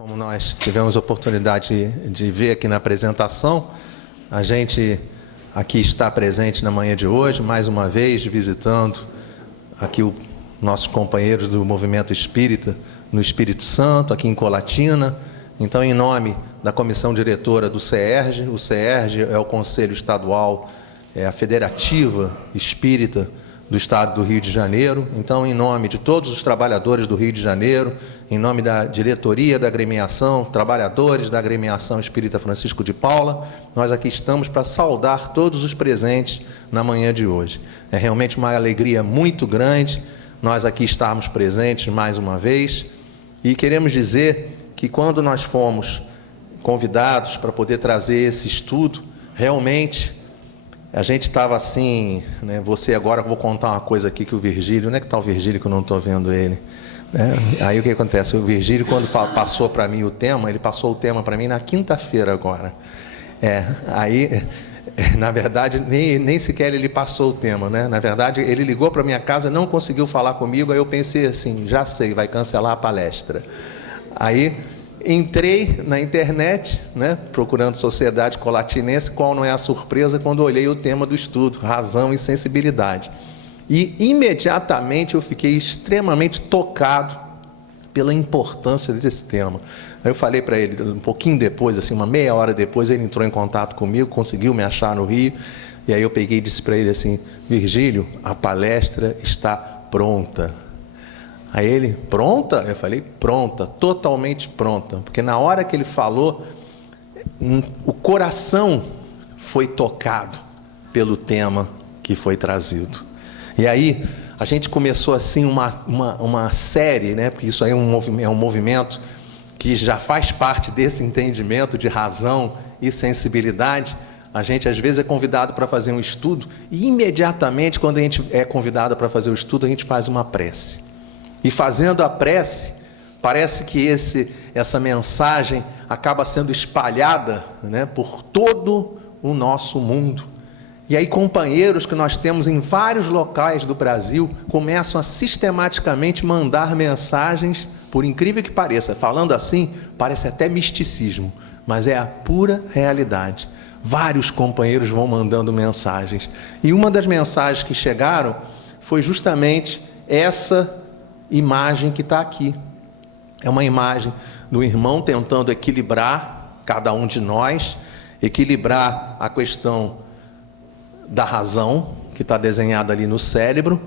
Como nós tivemos oportunidade de ver aqui na apresentação, a gente aqui está presente na manhã de hoje, mais uma vez, visitando aqui os nossos companheiros do Movimento Espírita no Espírito Santo, aqui em Colatina. Então, em nome da comissão diretora do CERJ, o CERJ é o Conselho Estadual, é a Federativa Espírita do Estado do Rio de Janeiro. Então, em nome de todos os trabalhadores do Rio de Janeiro, em nome da diretoria da agremiação, trabalhadores da agremiação Espírita Francisco de Paula, nós aqui estamos para saudar todos os presentes na manhã de hoje. É realmente uma alegria muito grande nós aqui estarmos presentes mais uma vez, e queremos dizer que quando nós fomos convidados para poder trazer esse estudo, realmente a gente estava assim, né? Você agora, eu vou contar uma coisa aqui que o Virgílio, onde é que está o Virgílio que eu não estou vendo ele? Aí o que acontece? O Virgílio, quando passou para mim o tema, ele passou o tema para mim na quinta-feira agora. Aí, na verdade, nem sequer ele passou o tema, né? Na verdade, ele ligou para minha casa, não conseguiu falar comigo, aí eu pensei assim, já sei, vai cancelar a palestra. Aí entrei na internet, né, procurando Sociedade Colatinense, qual não é a surpresa quando olhei o tema do estudo, razão e sensibilidade. E imediatamente eu fiquei extremamente tocado pela importância desse tema. Aí eu falei para ele, um pouquinho depois, assim, uma meia hora depois, ele entrou em contato comigo, conseguiu me achar no Rio, e aí eu peguei e disse para ele assim, Virgílio, a palestra está pronta. Aí ele, pronta? Eu falei, pronta, totalmente pronta. Porque na hora que ele falou, o coração foi tocado pelo tema que foi trazido. E aí, a gente começou assim uma série, né? Porque isso aí é um movimento que já faz parte desse entendimento de razão e sensibilidade. A gente, às vezes, é convidado para fazer um estudo, e imediatamente, quando a gente é convidado para fazer o estudo, a gente faz uma prece. E fazendo a prece, parece que essa mensagem acaba sendo espalhada, né, por todo o nosso mundo. E aí companheiros que nós temos em vários locais do Brasil começam a sistematicamente mandar mensagens, por incrível que pareça. Falando assim, parece até misticismo, mas é a pura realidade. Vários companheiros vão mandando mensagens. E uma das mensagens que chegaram foi justamente essa imagem que está aqui. É uma imagem do irmão tentando equilibrar, cada um de nós, equilibrar a questão da razão, que está desenhada ali no cérebro.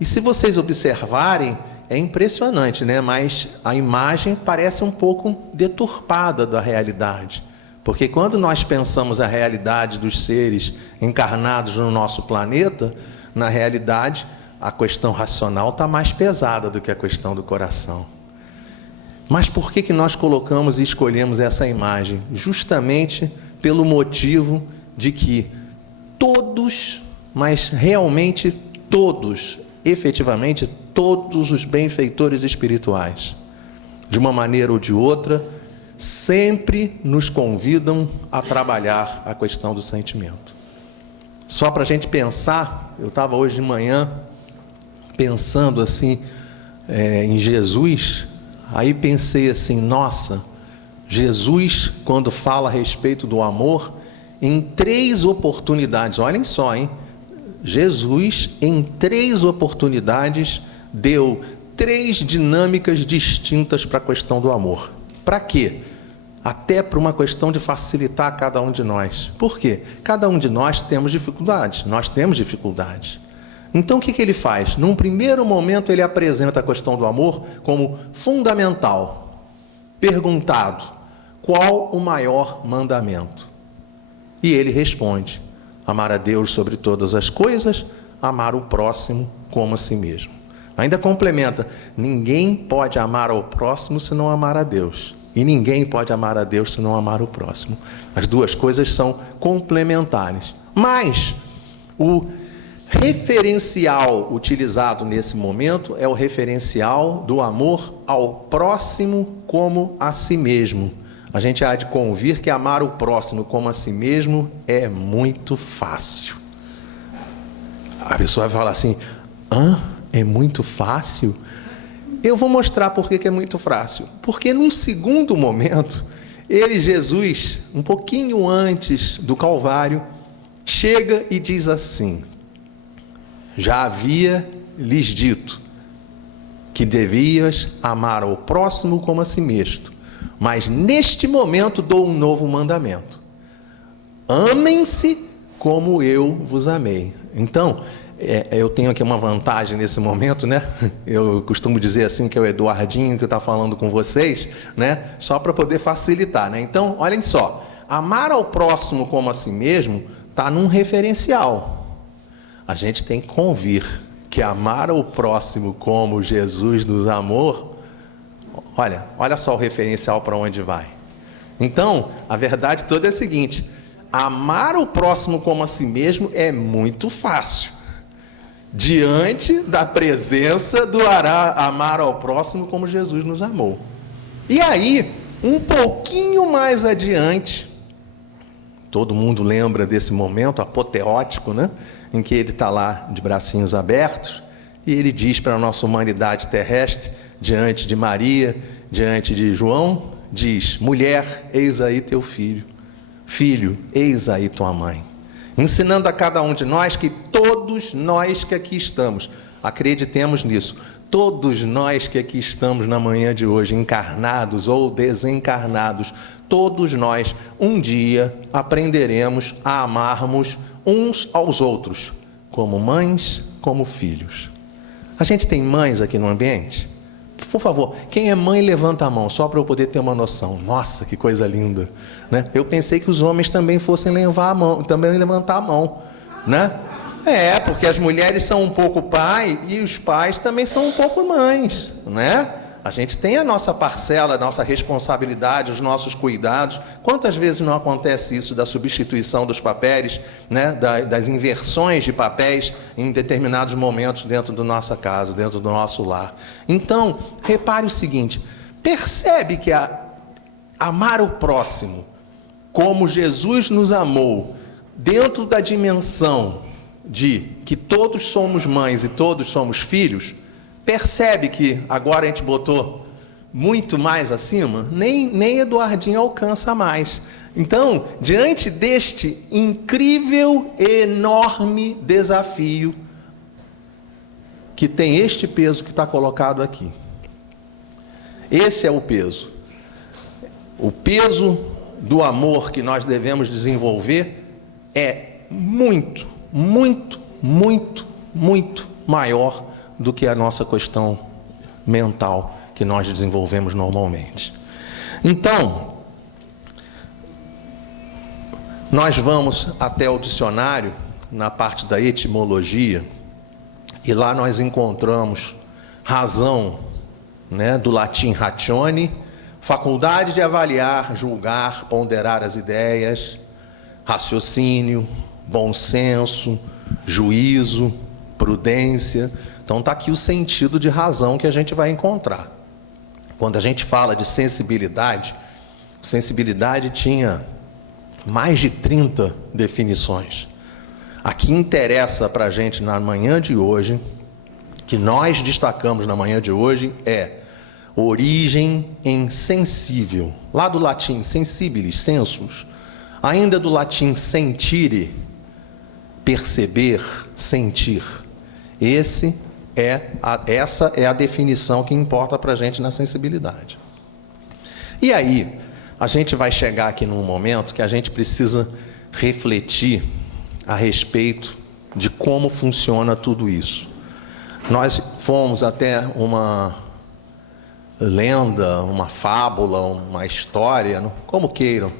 E se vocês observarem, é impressionante, né? Mas a imagem parece um pouco deturpada da realidade. Porque quando nós pensamos a realidade dos seres encarnados no nosso planeta, na realidade, a questão racional está mais pesada do que a questão do coração. Mas por que nós colocamos e escolhemos essa imagem? Justamente pelo motivo de que todos, mas realmente todos, efetivamente todos os benfeitores espirituais, de uma maneira ou de outra, sempre nos convidam a trabalhar a questão do sentimento. Só para a gente pensar, eu estava hoje de manhã pensando assim em Jesus, aí pensei assim, nossa, Jesus, quando fala a respeito do amor, em 3 oportunidades, olhem só, hein? Jesus, em 3 oportunidades, deu 3 dinâmicas distintas para a questão do amor. Para quê? Até para uma questão de facilitar a cada um de nós. Por quê? Cada um de nós temos dificuldades, Então, o que ele faz? Num primeiro momento, ele apresenta a questão do amor como fundamental. Perguntado, qual o maior mandamento? E ele responde, amar a Deus sobre todas as coisas, amar o próximo como a si mesmo. Ainda complementa, ninguém pode amar ao próximo se não amar a Deus. E ninguém pode amar a Deus se não amar o próximo. As duas coisas são complementares. Mas o referencial utilizado nesse momento é o referencial do amor ao próximo como a si mesmo. A gente há de convir que amar o próximo como a si mesmo é muito fácil. A pessoa vai falar assim, é muito fácil? Eu vou mostrar por que é muito fácil. Porque num segundo momento, Jesus, um pouquinho antes do Calvário, chega e diz assim: já havia lhes dito que devias amar ao próximo como a si mesmo, mas neste momento dou um novo mandamento: amem-se como eu vos amei. Então, eu tenho aqui uma vantagem nesse momento, né? Eu costumo dizer assim que é o Eduardinho que está falando com vocês, né? Só para poder facilitar, né? Então, olhem só, amar ao próximo como a si mesmo está num referencial. A gente tem que convir que amar ao próximo como Jesus nos amou, olha só o referencial para onde vai. Então, a verdade toda é a seguinte: amar o próximo como a si mesmo é muito fácil, diante da presença do amar ao próximo como Jesus nos amou. E aí, um pouquinho mais adiante, todo mundo lembra desse momento apoteótico, né? Em que ele está lá de bracinhos abertos, e ele diz para a nossa humanidade terrestre, diante de Maria, diante de João, diz: mulher, eis aí teu filho. Filho, eis aí tua mãe. Ensinando a cada um de nós que todos nós que aqui estamos, acreditemos nisso, todos nós que aqui estamos na manhã de hoje, encarnados ou desencarnados, todos nós um dia aprenderemos a amarmos uns aos outros, como mães, como filhos. A gente tem mães aqui no ambiente? Por favor, quem é mãe, levanta a mão, só para eu poder ter uma noção. Nossa, que coisa linda, né? Eu pensei que os homens também fossem levantar a mão, né? Porque as mulheres são um pouco pai e os pais também são um pouco mães, né? A gente tem a nossa parcela, a nossa responsabilidade, os nossos cuidados. Quantas vezes não acontece isso da substituição dos papéis, né? Das inversões de papéis em determinados momentos dentro da nossa casa, dentro do nosso lar? Então, repare o seguinte: percebe que amar o próximo como Jesus nos amou, dentro da dimensão de que todos somos mães e todos somos filhos, percebe que agora a gente botou muito mais acima? Nem Eduardinho alcança mais. Então, diante deste incrível, enorme desafio, que tem este peso que está colocado aqui. Esse é o peso. O peso do amor que nós devemos desenvolver é muito, muito, muito, muito maior do que a nossa questão mental que nós desenvolvemos normalmente. Então, nós vamos até o dicionário, na parte da etimologia, e lá nós encontramos razão, né, do latim ratione, faculdade de avaliar, julgar, ponderar as ideias, raciocínio, bom senso, juízo, prudência. Então está aqui o sentido de razão que a gente vai encontrar. Quando a gente fala de sensibilidade, sensibilidade tinha mais de 30 definições. Aqui interessa para a gente na manhã de hoje, que nós destacamos na manhã de hoje, é origem em sensível. Lá do latim sensibilis, sensus, ainda do latim sentire, perceber, sentir. Essa é a definição que importa para a gente na sensibilidade. E aí, a gente vai chegar aqui num momento que a gente precisa refletir a respeito de como funciona tudo isso. Nós fomos até uma lenda, uma fábula, uma história, como queiram,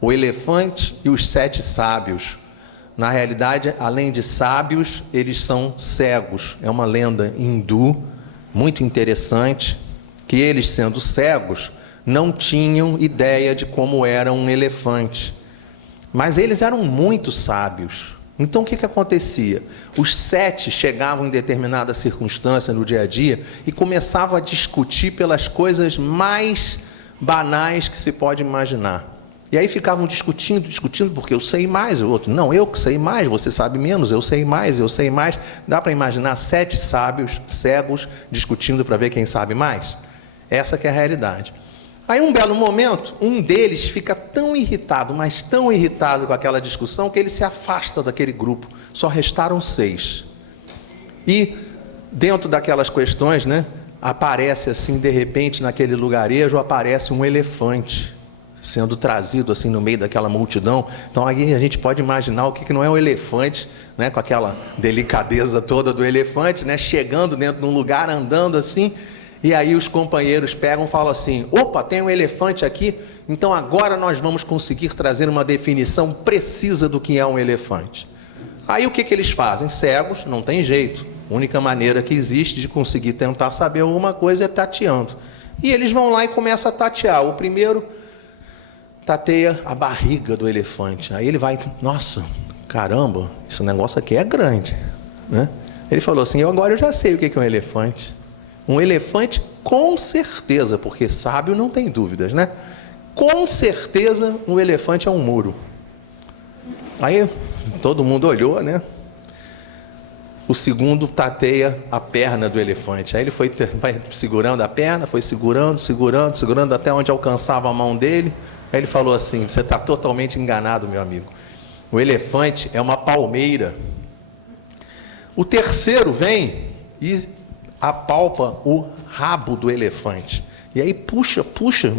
o elefante e os 7 sábios. Na realidade, além de sábios, eles são cegos. É uma lenda hindu, muito interessante, que eles, sendo cegos, não tinham ideia de como era um elefante. Mas eles eram muito sábios. Então, o que acontecia? Os 7 chegavam em determinada circunstância no dia a dia e começavam a discutir pelas coisas mais banais que se pode imaginar. E aí ficavam discutindo, porque eu sei mais, o outro, não, eu que sei mais, você sabe menos, eu sei mais. Dá para imaginar 7 sábios cegos discutindo para ver quem sabe mais? Essa que é a realidade. Aí, um belo momento, um deles fica tão irritado, mas tão irritado com aquela discussão, que ele se afasta daquele grupo. Só restaram 6. E, dentro daquelas questões, né, aparece assim, de repente, naquele lugarejo, aparece um elefante sendo trazido assim no meio daquela multidão. Então, aí a gente pode imaginar o que não é um elefante, né, com aquela delicadeza toda do elefante, né, chegando dentro de um lugar, andando assim. E aí os companheiros pegam e falam assim: opa, tem um elefante aqui, então agora nós vamos conseguir trazer uma definição precisa do que é um elefante. Aí o que eles fazem? Cegos, não tem jeito. A única maneira que existe de conseguir tentar saber alguma coisa é tateando. E eles vão lá e começam a tatear. O primeiro tateia a barriga do elefante. Aí ele vai, nossa, caramba, esse negócio aqui é grande, né? Ele falou assim: agora eu já sei o que é um elefante. Um elefante, com certeza, porque sábio não tem dúvidas, né? Com certeza, um elefante é um muro. Aí, todo mundo olhou, né? O segundo tateia a perna do elefante. Aí ele vai segurando a perna, foi segurando até onde alcançava a mão dele. Aí ele falou assim: você está totalmente enganado, meu amigo. O elefante é uma palmeira. O terceiro vem e apalpa o rabo do elefante. E aí puxa,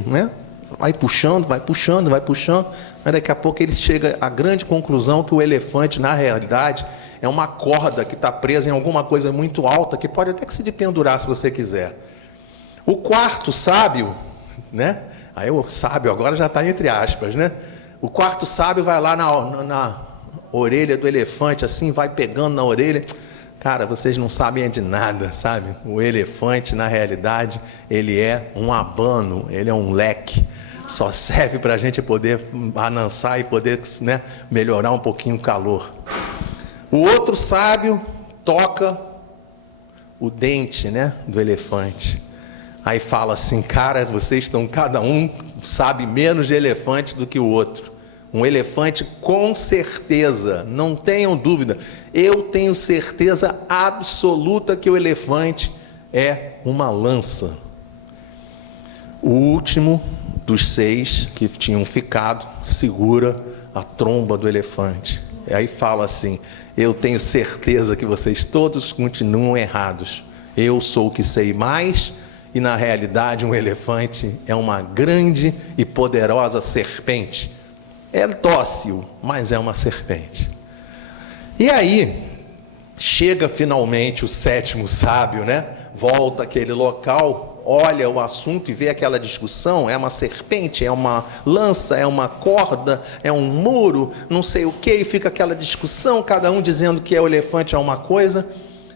né? Vai puxando, mas daqui a pouco ele chega à grande conclusão que o elefante, na realidade, é uma corda que está presa em alguma coisa muito alta, que pode até que se pendurar se você quiser. O quarto sábio, né? Aí o sábio agora já está entre aspas, né? O quarto sábio vai lá na orelha do elefante, assim, vai pegando na orelha. Cara, vocês não sabem de nada, sabe? O elefante, na realidade, ele é um abano, ele é um leque. Só serve para a gente poder balançar e poder, né, melhorar um pouquinho o calor. O outro sábio toca o dente, né, do elefante. Aí fala assim: cara, vocês estão, cada um sabe menos de elefante do que o outro. Um elefante, com certeza, não tenham dúvida, eu tenho certeza absoluta que o elefante é uma lança. O último dos 6 que tinham ficado segura a tromba do elefante. E aí fala assim: eu tenho certeza que vocês todos continuam errados. Eu sou o que sei mais, e na realidade um elefante é uma grande e poderosa serpente. É dócil, mas é uma serpente. E aí, chega finalmente o 7º sábio, né? Volta àquele local, olha o assunto e vê aquela discussão. É uma serpente, é uma lança, é uma corda, é um muro, não sei o que. E fica aquela discussão, cada um dizendo que o elefante é uma coisa.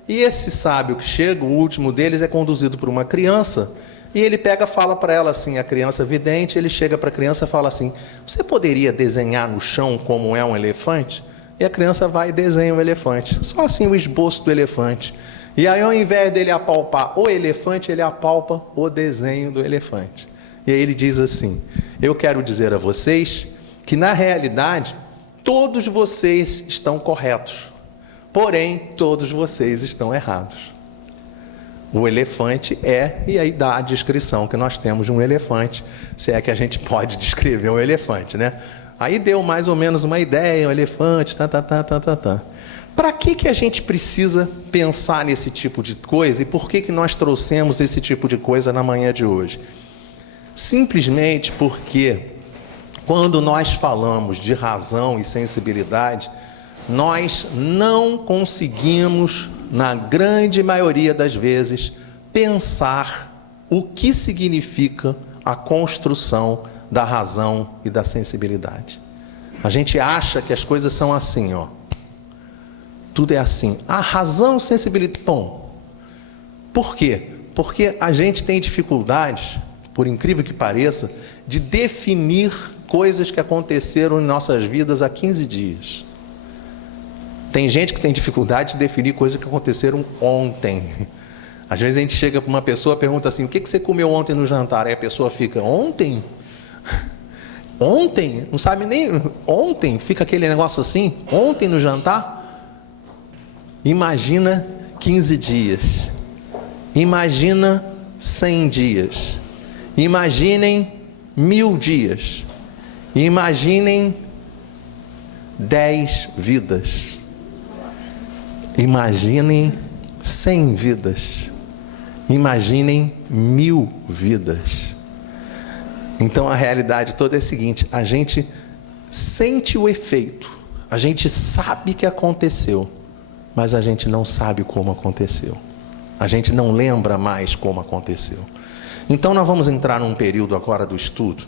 E esse sábio que chega, o último deles, é conduzido por uma criança. E ele pega, fala para ela assim, a criança vidente, ele chega para a criança e fala assim: você poderia desenhar no chão como é um elefante? E a criança vai e desenha o elefante, só assim o esboço do elefante. E aí, ao invés dele apalpar o elefante, ele apalpa o desenho do elefante. E aí ele diz assim: eu quero dizer a vocês que na realidade todos vocês estão corretos, porém todos vocês estão errados. O elefante é, e aí dá a descrição que nós temos de um elefante, se é que a gente pode descrever um elefante, né? Aí deu mais ou menos uma ideia, um elefante, Para que a gente precisa pensar nesse tipo de coisa e por que nós trouxemos esse tipo de coisa na manhã de hoje? Simplesmente porque quando nós falamos de razão e sensibilidade, nós não conseguimos, na grande maioria das vezes, pensar o que significa a construção da razão e da sensibilidade. A gente acha que as coisas são assim, ó. Tudo é assim. A razão, sensibilidade. Bom, por quê? Porque a gente tem dificuldades, por incrível que pareça, de definir coisas que aconteceram em nossas vidas há 15 dias. Tem gente que tem dificuldade de definir coisas que aconteceram ontem. Às vezes a gente chega para uma pessoa e pergunta assim: o que você comeu ontem no jantar? Aí a pessoa fica: ontem? Ontem, não sabe nem... Ontem, fica aquele negócio assim, ontem no jantar. Imagina 15 dias. Imagina 100 dias. Imaginem 1000 dias. Imaginem 10 vidas. Imaginem 100 vidas. Imaginem 1000 vidas. Então a realidade toda é a seguinte: a gente sente o efeito, a gente sabe que aconteceu, mas a gente não sabe como aconteceu. A gente não lembra mais como aconteceu. Então nós vamos entrar num período agora do estudo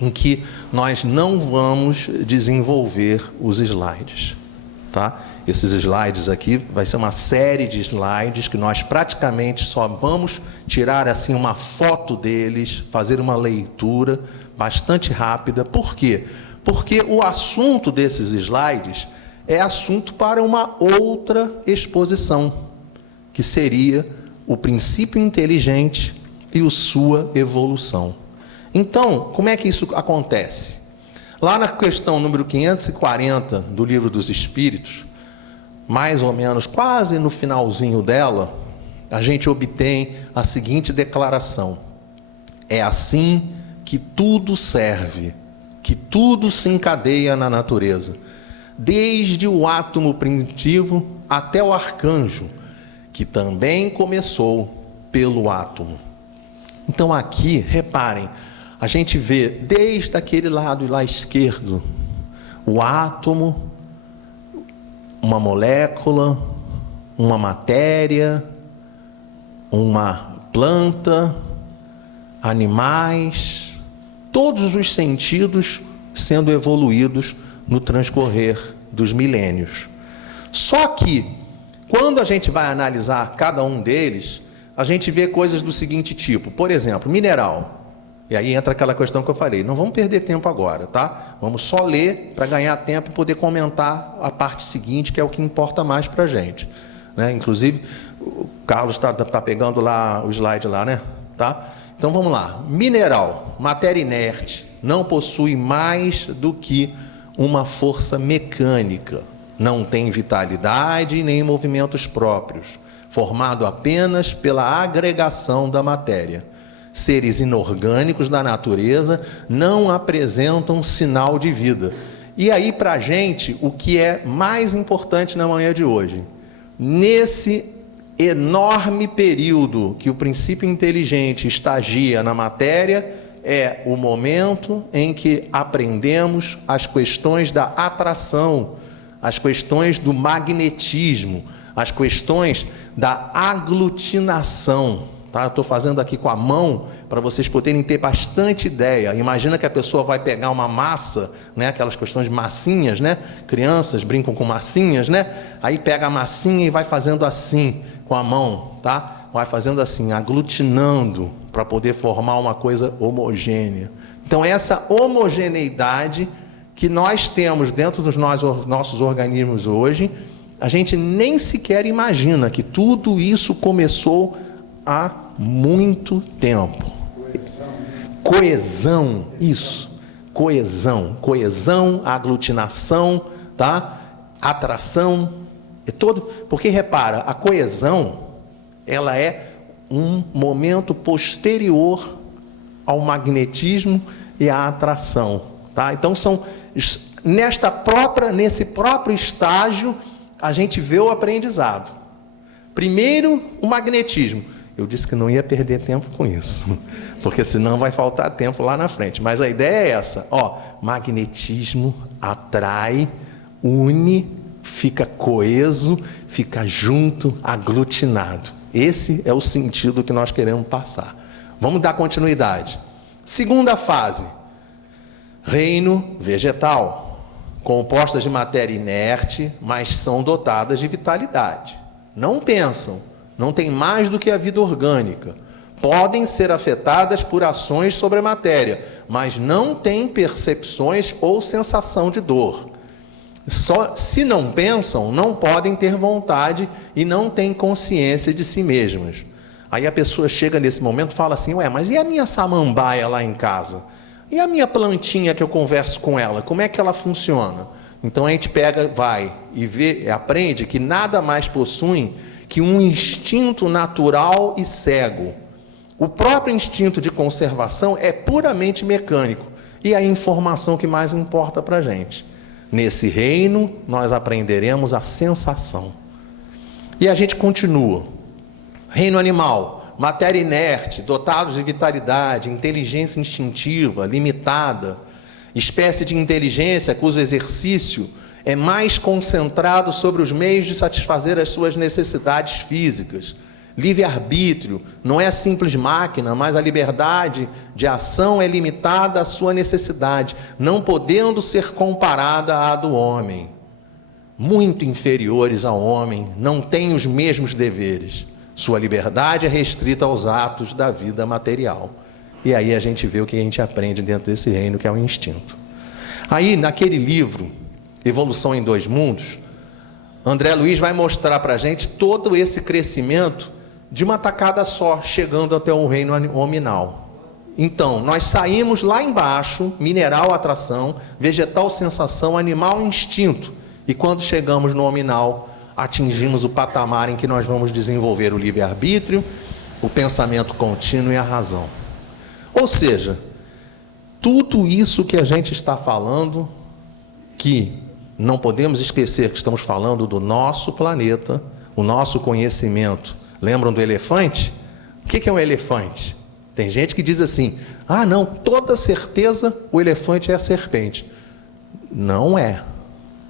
em que nós não vamos desenvolver os slides, tá? Esses slides aqui vai ser uma série de slides que nós praticamente só vamos tirar assim uma foto deles, fazer uma leitura bastante rápida. Por quê? Porque o assunto desses slides é assunto para uma outra exposição, que seria o princípio inteligente e a sua evolução. Então, como é que isso acontece? Lá na questão número 540 do Livro dos Espíritos, mais ou menos quase no finalzinho dela, a gente obtém a seguinte declaração: é assim que tudo serve, que tudo se encadeia na natureza, desde o átomo primitivo até o arcanjo, que também começou pelo átomo. Então aqui, reparem, a gente vê desde aquele lado lá esquerdo, o átomo, uma molécula, uma matéria, uma planta, animais, todos os sentidos sendo evoluídos no transcorrer dos milênios. Só que, quando a gente vai analisar cada um deles, a gente vê coisas do seguinte tipo. Por exemplo, mineral. E aí entra aquela questão que eu falei. Não vamos perder tempo agora, tá? Vamos só ler para ganhar tempo e poder comentar a parte seguinte, que é o que importa mais para a gente, né? Inclusive, o Carlos está pegando lá o slide lá, né? Tá? Então vamos lá. Mineral, matéria inerte, não possui mais do que uma força mecânica. Não tem vitalidade nem movimentos próprios, formado apenas pela agregação da matéria. Seres inorgânicos da natureza não apresentam sinal de vida. E aí, para a gente, o que é mais importante na manhã de hoje, nesse enorme período que o princípio inteligente estagia na matéria, é o momento em que aprendemos as questões da atração, as questões do magnetismo, as questões da aglutinação. Tá? Estou fazendo aqui com a mão para vocês poderem ter bastante ideia. Imagina que a pessoa vai pegar uma massa, né? Aquelas questões de massinhas, né? Crianças brincam com massinhas, né? Aí pega a massinha e vai fazendo assim com a mão, tá? Vai fazendo assim, aglutinando para poder formar uma coisa homogênea. Então essa homogeneidade que nós temos dentro dos nossos organismos hoje, a gente nem sequer imagina que tudo isso começou há muito tempo. Coesão, isso. Coesão, aglutinação, tá? Atração, é todo. Porque repara, a coesão, ela é um momento posterior ao magnetismo e à atração, tá? Então nesse próprio estágio a gente vê o aprendizado. Primeiro, o magnetismo. Eu disse que não ia perder tempo com isso, porque senão vai faltar tempo lá na frente. Mas a ideia é essa, ó, magnetismo atrai, une, fica coeso, fica junto, aglutinado. Esse é o sentido que nós queremos passar. Vamos dar continuidade. Segunda fase, reino vegetal, compostas de matéria inerte, mas são dotadas de vitalidade. Não pensam, não tem mais do que a vida orgânica. Podem ser afetadas por ações sobre a matéria, mas não têm percepções ou sensação de dor. Se não pensam, não podem ter vontade e não têm consciência de si mesmas. Aí a pessoa chega nesse momento e fala assim, ué, mas e a minha samambaia lá em casa? E a minha plantinha que eu converso com ela, como é que ela funciona? Então a gente pega, vai e vê, aprende que nada mais possuem que um instinto natural e cego. O próprio instinto de conservação é puramente mecânico e é a informação que mais importa para a gente. Nesse reino, nós aprenderemos a sensação. E a gente continua. Reino animal, matéria inerte, dotados de vitalidade, inteligência instintiva, limitada, espécie de inteligência cujo exercício é mais concentrado sobre os meios de satisfazer as suas necessidades físicas. Livre-arbítrio, não é simples máquina, mas a liberdade de ação é limitada à sua necessidade, não podendo ser comparada à do homem. Muito inferiores ao homem, não têm os mesmos deveres. Sua liberdade é restrita aos atos da vida material. E aí a gente vê o que a gente aprende dentro desse reino, que é o instinto. Aí, naquele livro, Evolução em Dois Mundos, André Luiz vai mostrar para a gente todo esse crescimento de uma tacada só, chegando até o reino hominal. Então, nós saímos lá embaixo, mineral, atração, vegetal, sensação, animal, instinto. E quando chegamos no hominal, atingimos o patamar em que nós vamos desenvolver o livre-arbítrio, o pensamento contínuo e a razão. Ou seja, tudo isso que a gente está falando, que não podemos esquecer que estamos falando do nosso planeta, o nosso conhecimento. Lembram do elefante? O que é um elefante? Tem gente que diz assim, não, toda certeza o elefante é a serpente. Não é.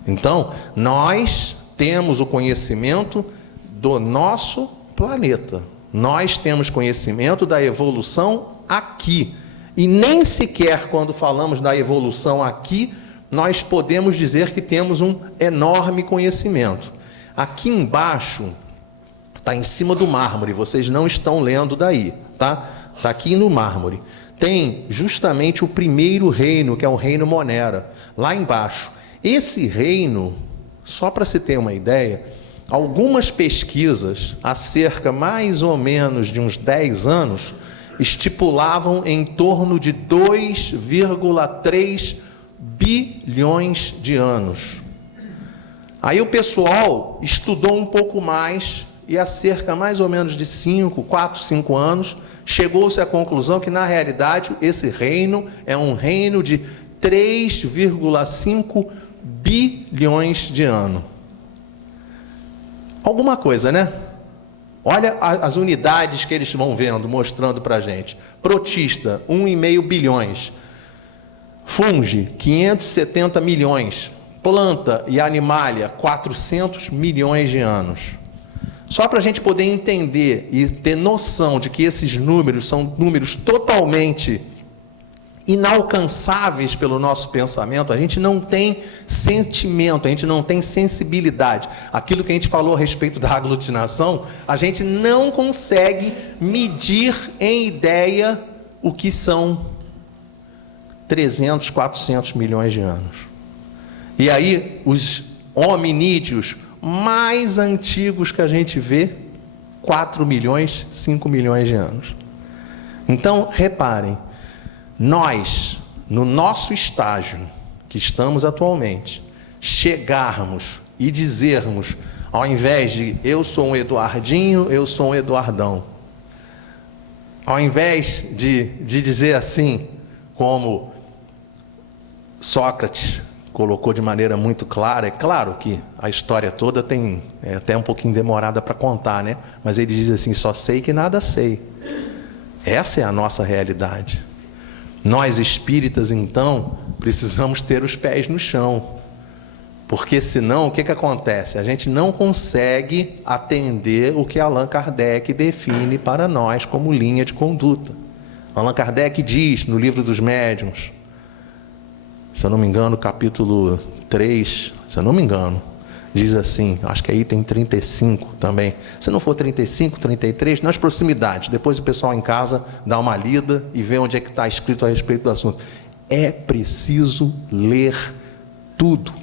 Então, nós temos o conhecimento do nosso planeta. Nós temos conhecimento da evolução aqui. E nem sequer quando falamos da evolução aqui, nós podemos dizer que temos um enorme conhecimento. Aqui embaixo, está em cima do mármore, vocês não estão lendo daí, tá? Está aqui no mármore. Tem justamente o primeiro reino, que é o reino Monera, lá embaixo. Esse reino, só para se ter uma ideia, algumas pesquisas, há cerca mais ou menos de uns 10 anos, estipulavam em torno de 2,3 bilhões de anos. Aí o pessoal estudou um pouco mais e há cerca mais ou menos de 4, 5 anos, chegou-se à conclusão que, na realidade, esse reino é um reino de 3,5 bilhões de anos. Alguma coisa, né? Olha as unidades que eles vão vendo, mostrando para a gente. Protista, 1,5 bilhões. Fungi, 570 milhões. Planta e animalia, 400 milhões de anos. Só para a gente poder entender e ter noção de que esses números são números totalmente inalcançáveis pelo nosso pensamento, a gente não tem sentimento, a gente não tem sensibilidade. Aquilo que a gente falou a respeito da aglutinação, a gente não consegue medir em ideia o que são 300, 400 milhões de anos. E aí, os hominídeos mais antigos que a gente vê, 4 milhões, 5 milhões de anos. Então, reparem, nós, no nosso estágio que estamos atualmente, chegarmos e dizermos, ao invés de eu sou um Eduardinho, eu sou um Eduardão, ao invés de dizer assim, como Sócrates colocou de maneira muito clara, é claro que a história toda é até um pouquinho demorada para contar, né? Mas ele diz assim, só sei que nada sei. Essa é a nossa realidade. Nós espíritas, então, precisamos ter os pés no chão, porque senão o que acontece? A gente não consegue atender o que Allan Kardec define para nós como linha de conduta. Allan Kardec diz no Livro dos Médiuns, se eu não me engano, capítulo 3, se eu não me engano, diz assim, acho que é item 35 também, se não for 35, 33, nas proximidades, depois o pessoal em casa dá uma lida e vê onde é que está escrito a respeito do assunto. É preciso ler tudo.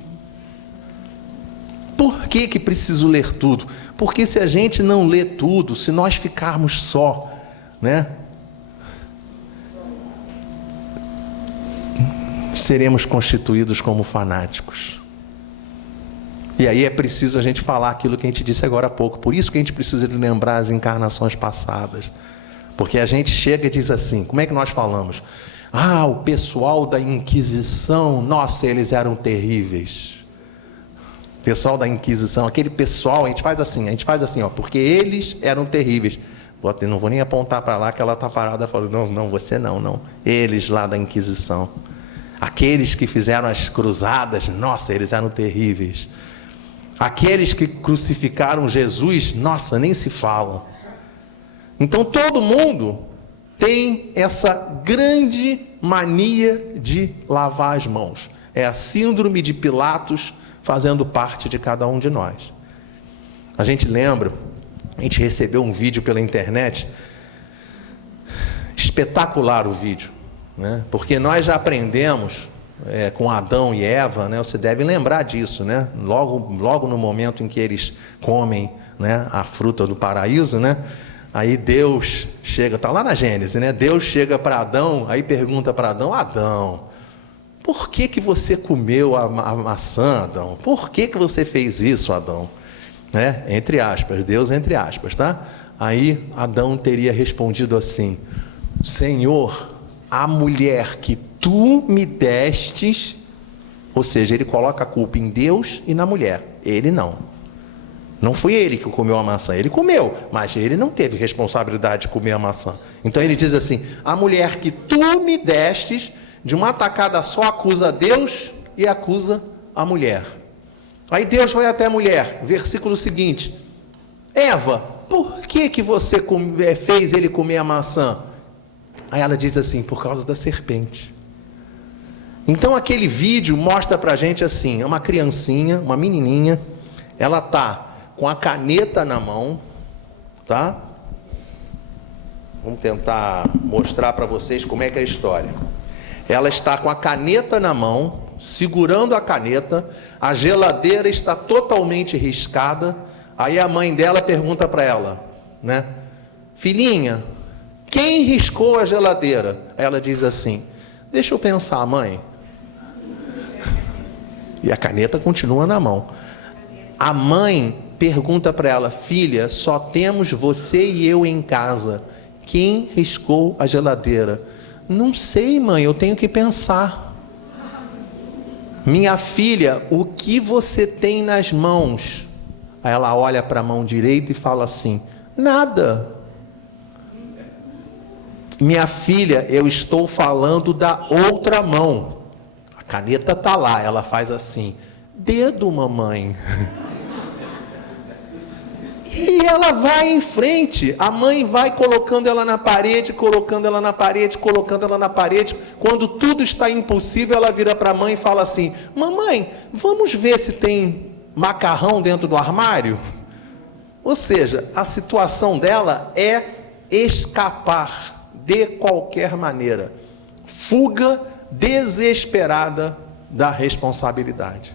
Por que preciso ler tudo? Porque se a gente não lê tudo, se nós ficarmos só, né? seremos constituídos como fanáticos. E aí é preciso a gente falar aquilo que a gente disse agora há pouco. Por isso que a gente precisa de lembrar as encarnações passadas. Porque a gente chega e diz assim, como é que nós falamos? Ah, o pessoal da Inquisição, nossa, eles eram terríveis. Pessoal da Inquisição, aquele pessoal, a gente faz assim, ó, porque eles eram terríveis. Não vou nem apontar para lá que ela está parada falando, não, você não. Eles lá da Inquisição. Aqueles que fizeram as cruzadas, nossa, eles eram terríveis. Aqueles que crucificaram Jesus, nossa, nem se fala. Então todo mundo tem essa grande mania de lavar as mãos. É a síndrome de Pilatos fazendo parte de cada um de nós. A gente lembra, a gente recebeu um vídeo pela internet, espetacular o vídeo, né? Porque nós já aprendemos com Adão e Eva, né? Você deve lembrar disso, né? Logo no momento em que eles comem, né, a fruta do paraíso, né? Aí Deus chega, está lá na Gênesis, né? Deus chega para Adão, aí pergunta para Adão, Adão, por que você comeu a maçã, Adão? Por que você fez isso, Adão? Né? Entre aspas, Deus entre aspas, tá? Aí Adão teria respondido assim, Senhor, a mulher que tu me destes, ou seja, ele coloca a culpa em Deus e na mulher, ele não. Não foi ele que comeu a maçã, ele comeu, mas ele não teve responsabilidade de comer a maçã. Então ele diz assim, a mulher que tu me destes, de uma tacada só acusa Deus e acusa a mulher. Aí Deus vai até a mulher, versículo seguinte, Eva, por que você fez ele comer a maçã? Aí ela diz assim, por causa da serpente. Então aquele vídeo mostra pra gente assim, uma criancinha, uma menininha, ela está com a caneta na mão, tá? Vamos tentar mostrar para vocês como é que é a história. Ela está com a caneta na mão, segurando a caneta, a geladeira está totalmente riscada, aí a mãe dela pergunta para ela, né? Filhinha, quem riscou a geladeira? Ela diz assim, deixa eu pensar, mãe. E a caneta continua na mão. A mãe pergunta para ela, filha, só temos você e eu em casa. Quem riscou a geladeira? Não sei, mãe, eu tenho que pensar. Minha filha, o que você tem nas mãos? Aí ela olha para a mão direita e fala assim, nada. Minha filha, eu estou falando da outra mão. A caneta está lá, ela faz assim, dedo, mamãe. E ela vai em frente, a mãe vai colocando ela na parede, colocando ela na parede, colocando ela na parede. Quando tudo está impossível, ela vira para a mãe e fala assim, mamãe, vamos ver se tem macarrão dentro do armário? Ou seja, a situação dela é escapar de qualquer maneira. Fuga desesperada da responsabilidade.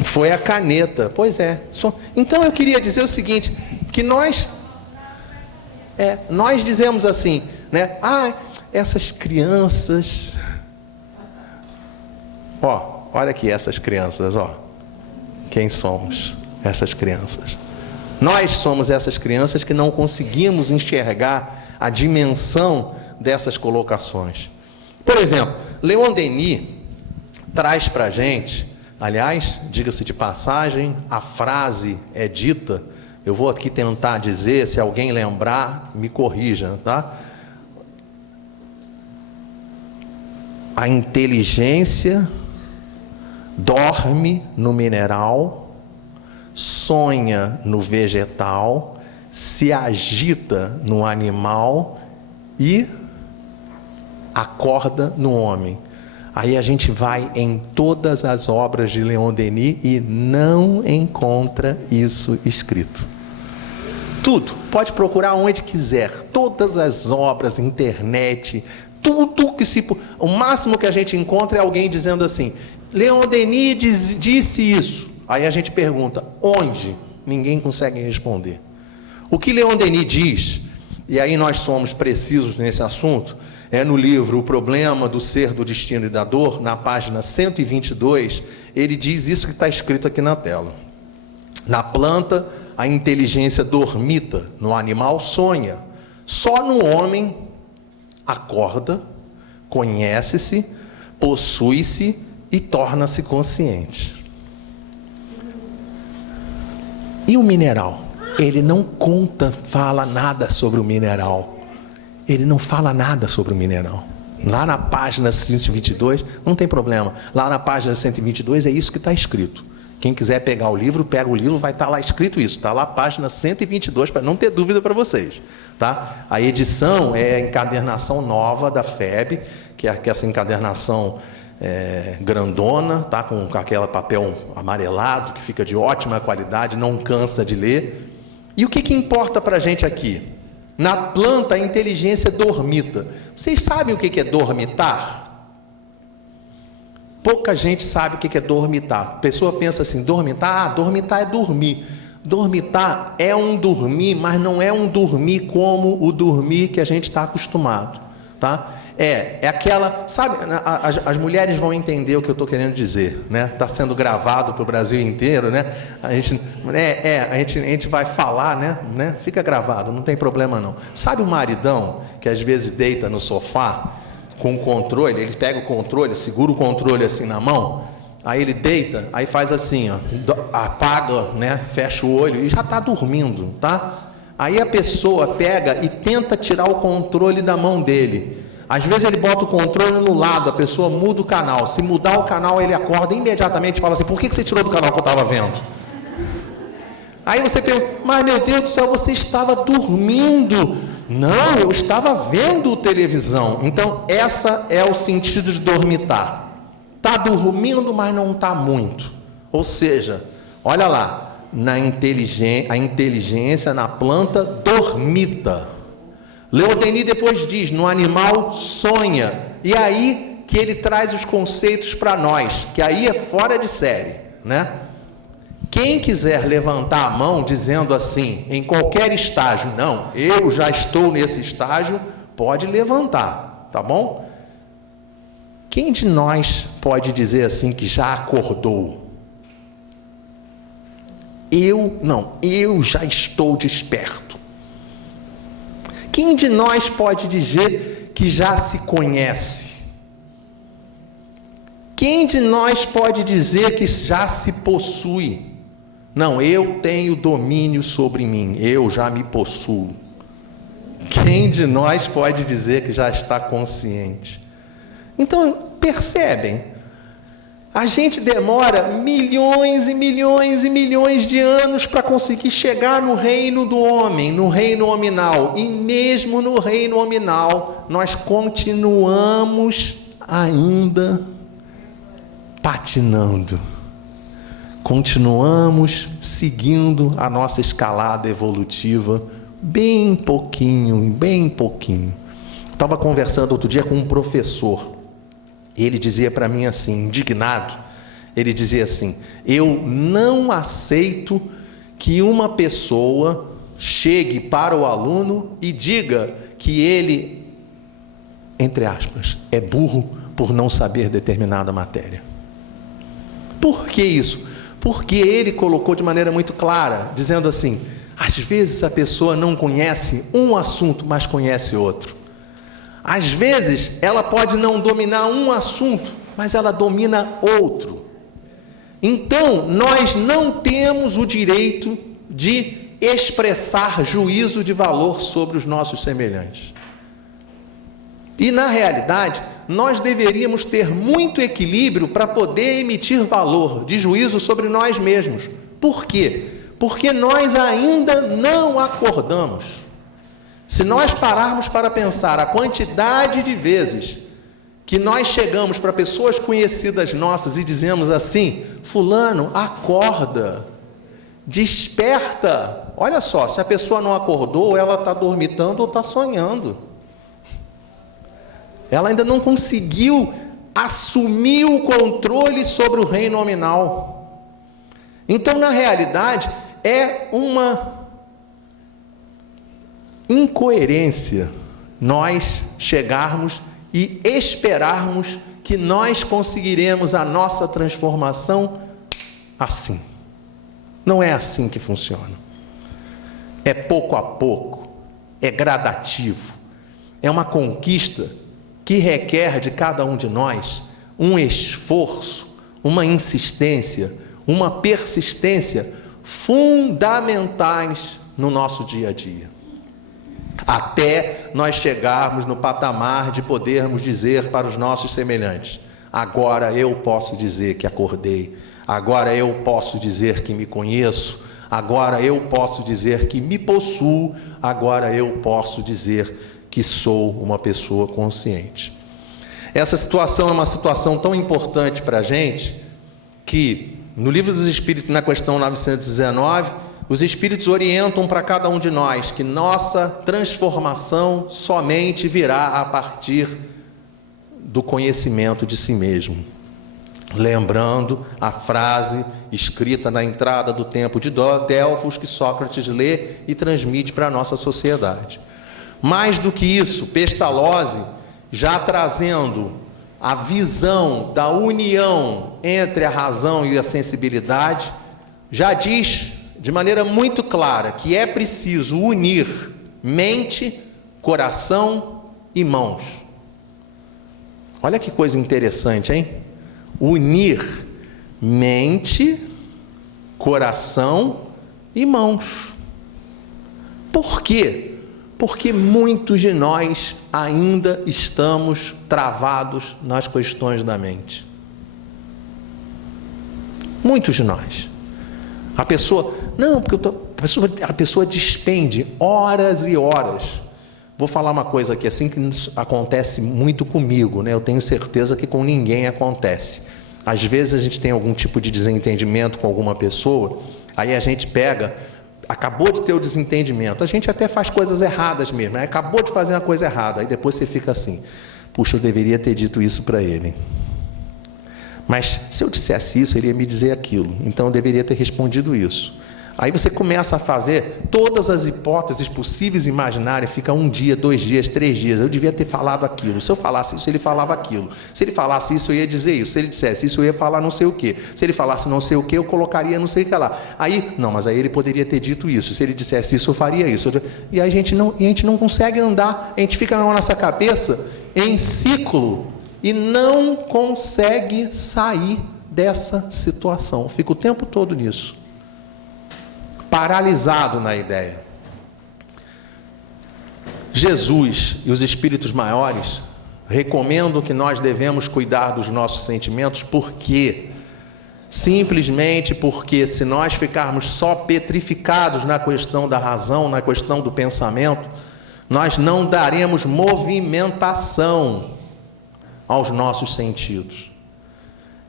Foi a caneta, pois é. Então eu queria dizer o seguinte, que nós dizemos assim, né? Ah, essas crianças, olha aqui essas crianças, quem somos essas crianças? Nós somos essas crianças que não conseguimos enxergar a dimensão dessas colocações. Por exemplo, Leon Denis traz para a gente, aliás, diga-se de passagem, a frase é dita, eu vou aqui tentar dizer, se alguém lembrar, me corrija, tá? A inteligência dorme no mineral, sonha no vegetal, se agita no animal e acorda no homem. Aí a gente vai em todas as obras de Leon Denis e não encontra isso escrito. Tudo, pode procurar onde quiser, todas as obras, internet, tudo que o máximo que a gente encontra é alguém dizendo assim, Leon Denis disse isso. Aí a gente pergunta, onde? Ninguém consegue responder. O que Leon Denis diz, e aí nós somos precisos nesse assunto, é no livro O Problema do Ser, do Destino e da Dor, na página 122, ele diz isso que está escrito aqui na tela. Na planta, a inteligência dormita, no animal sonha. Só no homem acorda, conhece-se, possui-se e torna-se consciente. E o mineral? Ele não fala nada sobre o mineral. Ele não fala nada sobre o mineral. Lá na página 122, não tem problema. Lá na página 122 é isso que está escrito. Quem quiser pegar o livro, pega o livro, vai estar lá escrito isso. Está lá a página 122, para não ter dúvida para vocês. Tá? A edição é a encadernação nova da FEB, que é essa encadernação grandona, tá? Com aquele papel amarelado, que fica de ótima qualidade, não cansa de ler. E o que importa para a gente aqui? Na planta, a inteligência dormita. Vocês sabem o que é dormitar? Pouca gente sabe o que é dormitar. A pessoa pensa assim, dormitar? Dormitar é dormir. Dormitar é um dormir, mas não é um dormir como o dormir que a gente está acostumado. Tá? É aquela, sabe, as mulheres vão entender o que eu estou querendo dizer, né? Está sendo gravado para o Brasil inteiro, né? A gente vai falar, né? Fica gravado, não tem problema não. Sabe o maridão que às vezes deita no sofá com o controle, ele pega o controle, segura o controle assim na mão, aí ele deita, aí faz assim, ó, apaga, né? Fecha o olho e já está dormindo, tá? Aí a pessoa pega e tenta tirar o controle da mão dele. Às vezes ele bota o controle no lado, a pessoa muda o canal. Se mudar o canal, ele acorda imediatamente e fala assim, por que você tirou do canal que eu estava vendo? Aí você pergunta, mas meu Deus do céu, você estava dormindo. Não, eu estava vendo televisão. Então, essa é o sentido de dormitar. Está dormindo, mas não está muito. Ou seja, olha lá, a inteligência na planta dormita. Leon Denis depois diz, no animal sonha. E aí que ele traz os conceitos para nós, que aí é fora de série, né? Quem quiser levantar a mão dizendo assim, em qualquer estágio, não, eu já estou nesse estágio, pode levantar, tá bom? Quem de nós pode dizer assim que já acordou? Eu já estou desperto. Quem de nós pode dizer que já se conhece? Quem de nós pode dizer que já se possui? Não, eu tenho domínio sobre mim, eu já me possuo. Quem de nós pode dizer que já está consciente? Então, percebem? A gente demora milhões e milhões e milhões de anos para conseguir chegar no reino do homem, no reino nominal. E mesmo no reino nominal, nós continuamos ainda patinando. Continuamos seguindo a nossa escalada evolutiva bem pouquinho, bem pouquinho. Estava conversando outro dia com um professor. Ele dizia para mim assim, indignado, ele dizia assim, eu não aceito que uma pessoa chegue para o aluno e diga que ele, entre aspas, é burro por não saber determinada matéria. Por que isso? Porque ele colocou de maneira muito clara, dizendo assim, às vezes a pessoa não conhece um assunto, mas conhece outro. Às vezes, ela pode não dominar um assunto, mas ela domina outro. Então, nós não temos o direito de expressar juízo de valor sobre os nossos semelhantes. E, na realidade, nós deveríamos ter muito equilíbrio para poder emitir valor de juízo sobre nós mesmos. Por quê? Porque nós ainda não acordamos. Se nós pararmos para pensar a quantidade de vezes que nós chegamos para pessoas conhecidas nossas e dizemos assim, fulano, acorda, desperta. Olha só, se a pessoa não acordou, ela está dormitando ou está sonhando. Ela ainda não conseguiu assumir o controle sobre o reino nominal. Então, na realidade, é uma incoerência nós chegarmos e esperarmos que nós conseguiremos a nossa transformação assim. Não é assim que funciona. É pouco a pouco, é gradativo, é uma conquista que requer de cada um de nós um esforço, uma insistência, uma persistência fundamentais no nosso dia a dia, até nós chegarmos no patamar de podermos dizer para os nossos semelhantes: agora eu posso dizer que acordei, agora eu posso dizer que me conheço, agora eu posso dizer que me possuo, agora eu posso dizer que sou uma pessoa consciente. Essa situação é uma situação tão importante para a gente que, no Livro dos Espíritos, na questão 919, os Espíritos orientam para cada um de nós que nossa transformação somente virá a partir do conhecimento de si mesmo. Lembrando a frase escrita na entrada do templo de Delfos, que Sócrates lê e transmite para a nossa sociedade. Mais do que isso, Pestalozzi, já trazendo a visão da união entre a razão e a sensibilidade, já diz de maneira muito clara que é preciso unir mente, coração e mãos. Olha que coisa interessante, hein? Unir mente, coração e mãos. Por quê? Porque muitos de nós ainda estamos travados nas questões da mente. Muitos de nós. A pessoa despende horas e horas. Vou falar uma coisa aqui, assim, que acontece muito comigo, né? Eu tenho certeza que com ninguém acontece. Às vezes a gente tem algum tipo de desentendimento com alguma pessoa, aí a gente acabou de ter o desentendimento, a gente até faz coisas erradas mesmo, né? Acabou de fazer uma coisa errada, aí depois você fica assim: puxa, eu deveria ter dito isso para ele, mas se eu dissesse isso, ele ia me dizer aquilo, então eu deveria ter respondido isso. Aí você começa a fazer todas as hipóteses possíveis e imaginárias, fica 1 dia, 2 dias, 3 dias, eu devia ter falado aquilo, se eu falasse isso, ele falava aquilo, se ele falasse isso, eu ia dizer isso, se ele dissesse isso, eu ia falar não sei o que, se ele falasse não sei o que, eu colocaria não sei o que lá, aí, não, mas aí ele poderia ter dito isso, se ele dissesse isso, eu faria isso, e aí a gente não consegue andar, a gente fica na nossa cabeça em ciclo, e não consegue sair dessa situação, fica o tempo todo nisso, paralisado na ideia. Jesus e os espíritos maiores recomendam que nós devemos cuidar dos nossos sentimentos, porque simplesmente porque se nós ficarmos só petrificados na questão da razão, na questão do pensamento, nós não daremos movimentação aos nossos sentidos.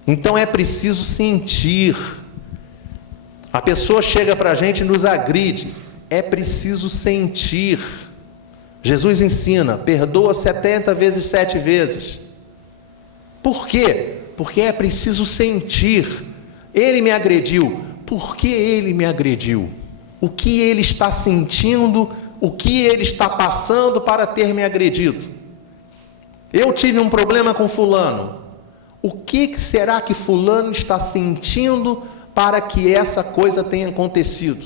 Então é preciso sentir. A pessoa chega para a gente e nos agride, é preciso sentir. Jesus ensina: perdoa 70 vezes 7 vezes. Por quê? Porque é preciso sentir. Ele me agrediu. Por que ele me agrediu? O que ele está sentindo? O que ele está passando para ter me agredido? Eu tive um problema com fulano. O que será que fulano está sentindo para que essa coisa tenha acontecido?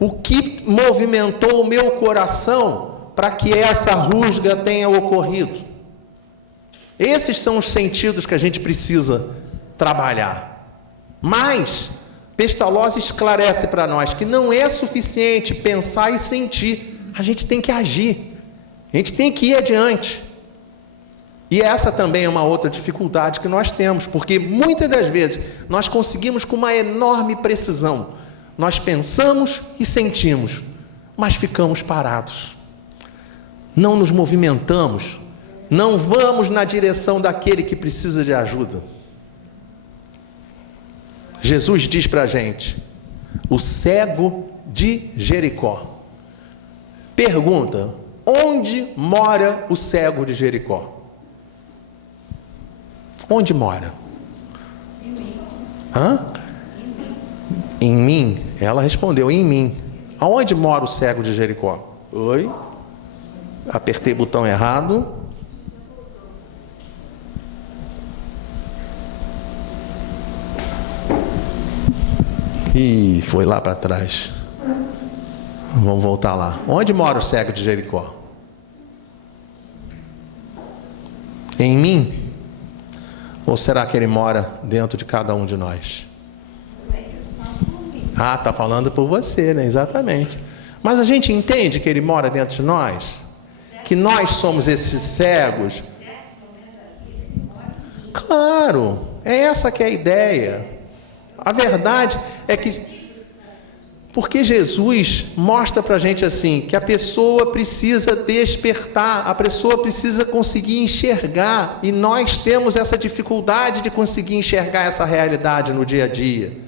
O que movimentou o meu coração para que essa rusga tenha ocorrido? Esses são os sentidos que a gente precisa trabalhar. Mas Pestalozzi esclarece para nós que não é suficiente pensar e sentir, a gente tem que agir, a gente tem que ir adiante. E essa também é uma outra dificuldade que nós temos, porque muitas das vezes nós conseguimos com uma enorme precisão, nós pensamos e sentimos, mas ficamos parados, não nos movimentamos, não vamos na direção daquele que precisa de ajuda. Jesus diz para a gente: o cego de Jericó. Pergunta: onde mora o cego de Jericó? Onde mora? Em mim. Hã? Em mim? Ela respondeu: em mim. Aonde mora o cego de Jericó? Oi? Apertei o botão errado. E foi lá para trás. Vamos voltar lá. Onde mora o cego de Jericó? Em mim? Ou será que ele mora dentro de cada um de nós? Ah, está falando por você, né? Exatamente. Mas a gente entende que ele mora dentro de nós? Que nós somos esses cegos? Claro, é essa que é a ideia. A verdade é que... Porque Jesus mostra para a gente assim, que a pessoa precisa despertar, a pessoa precisa conseguir enxergar, e nós temos essa dificuldade de conseguir enxergar essa realidade no dia a dia.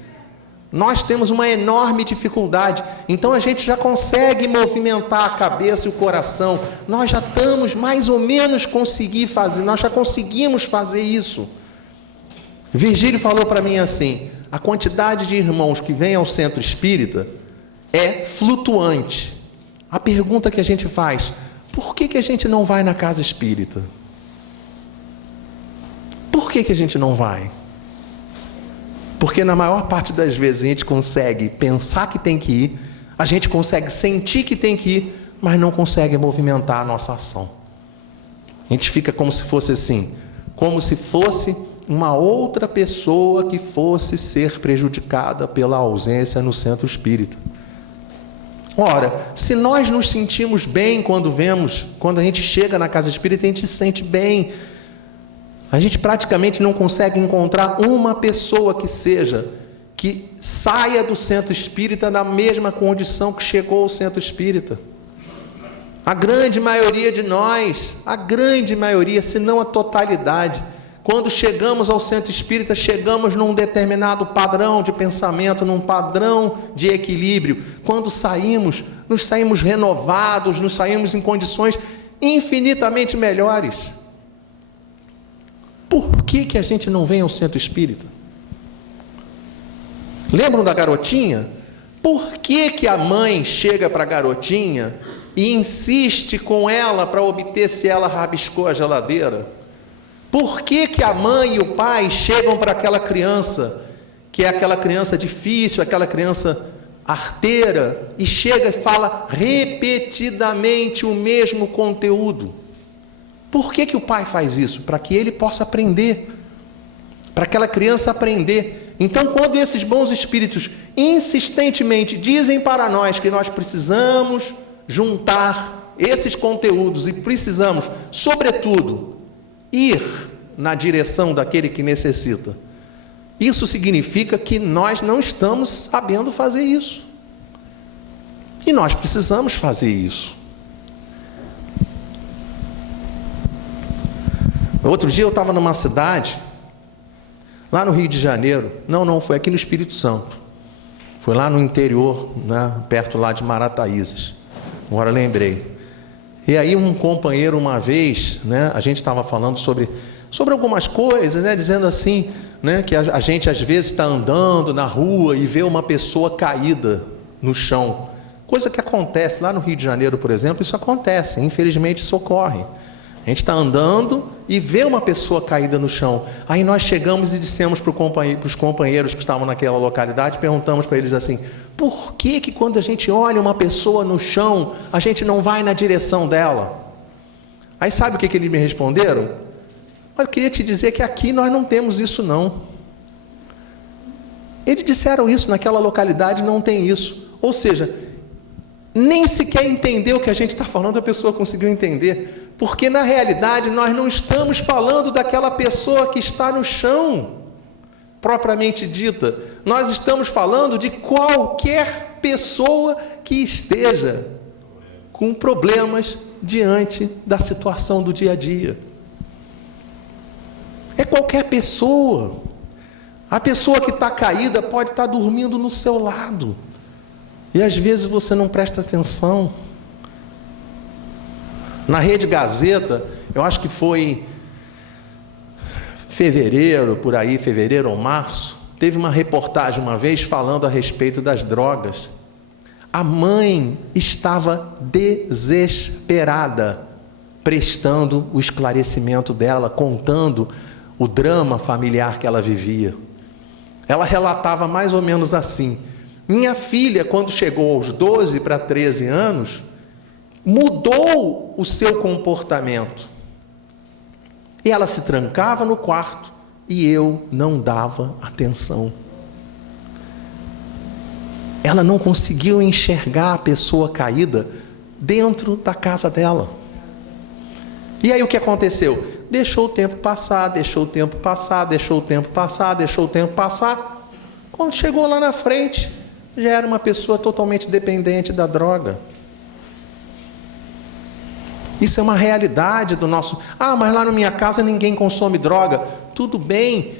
Nós temos uma enorme dificuldade, então a gente já consegue movimentar a cabeça e o coração, nós já estamos mais ou menos nós já conseguimos fazer isso. Virgílio falou para mim assim, a quantidade de irmãos que vêm ao centro espírita é flutuante. A pergunta que a gente faz, por que a gente não vai na casa espírita? Por que a gente não vai? Porque na maior parte das vezes a gente consegue pensar que tem que ir, a gente consegue sentir que tem que ir, mas não consegue movimentar a nossa ação. A gente fica como se fosse assim, como se fosse uma outra pessoa que fosse ser prejudicada pela ausência no centro espírita. Ora, se nós nos sentimos bem quando a gente chega na casa espírita, a gente se sente bem. A gente praticamente não consegue encontrar uma pessoa que saia do centro espírita na mesma condição que chegou ao centro espírita. A grande maioria de nós, se não a totalidade, quando chegamos ao centro espírita, chegamos num determinado padrão de pensamento, num padrão de equilíbrio. Quando saímos, nos saímos renovados, nos saímos em condições infinitamente melhores. Por que a gente não vem ao centro espírita? Lembram da garotinha? Por que a mãe chega para a garotinha e insiste com ela para obter se ela rabiscou a geladeira? Por que a mãe e o pai chegam para aquela criança, que é aquela criança difícil, aquela criança arteira, e chega e fala repetidamente o mesmo conteúdo? Por que o pai faz isso? Para que ele possa aprender, para aquela criança aprender. Então, quando esses bons espíritos insistentemente dizem para nós que nós precisamos juntar esses conteúdos e precisamos, sobretudo, ir na direção daquele que necessita, isso significa que nós não estamos sabendo fazer isso. E nós precisamos fazer isso. Outro dia eu estava numa cidade, lá no Rio de Janeiro, não, foi aqui no Espírito Santo, foi lá no interior, né, perto lá de Marataízes, agora lembrei. E aí um companheiro uma vez, né, a gente estava falando sobre algumas coisas, né, dizendo assim, né, que a gente às vezes está andando na rua e vê uma pessoa caída no chão, coisa que acontece lá no Rio de Janeiro, por exemplo, isso acontece, infelizmente isso ocorre. A gente está andando e vê uma pessoa caída no chão. Aí nós chegamos e dissemos para os companheiros que estavam naquela localidade, perguntamos para eles assim, por que quando a gente olha uma pessoa no chão, a gente não vai na direção dela? Aí sabe o que eles me responderam? Olha, eu queria te dizer que aqui nós não temos isso não. Eles disseram isso, naquela localidade não tem isso. Ou seja, nem sequer entendeu o que a gente está falando, a pessoa conseguiu entender. Porque na realidade nós não estamos falando daquela pessoa que está no chão, propriamente dita. Nós estamos falando de qualquer pessoa que esteja com problemas diante da situação do dia a dia. É qualquer pessoa. A pessoa que está caída pode estar dormindo no seu lado. E às vezes você não presta atenção. Na Rede Gazeta, eu acho que foi fevereiro, por aí, fevereiro ou março, teve uma reportagem uma vez falando a respeito das drogas. A mãe estava desesperada, prestando o esclarecimento dela, contando o drama familiar que ela vivia. Ela relatava mais ou menos assim: minha filha, quando chegou aos 12 para 13 anos, mudou o seu comportamento. E ela se trancava no quarto e eu não dava atenção. Ela não conseguiu enxergar a pessoa caída dentro da casa dela. E aí o que aconteceu? Deixou o tempo passar, deixou o tempo passar, deixou o tempo passar, deixou o tempo passar. Quando chegou lá na frente, já era uma pessoa totalmente dependente da droga. Isso é uma realidade do nosso... mas lá na minha casa ninguém consome droga. Tudo bem,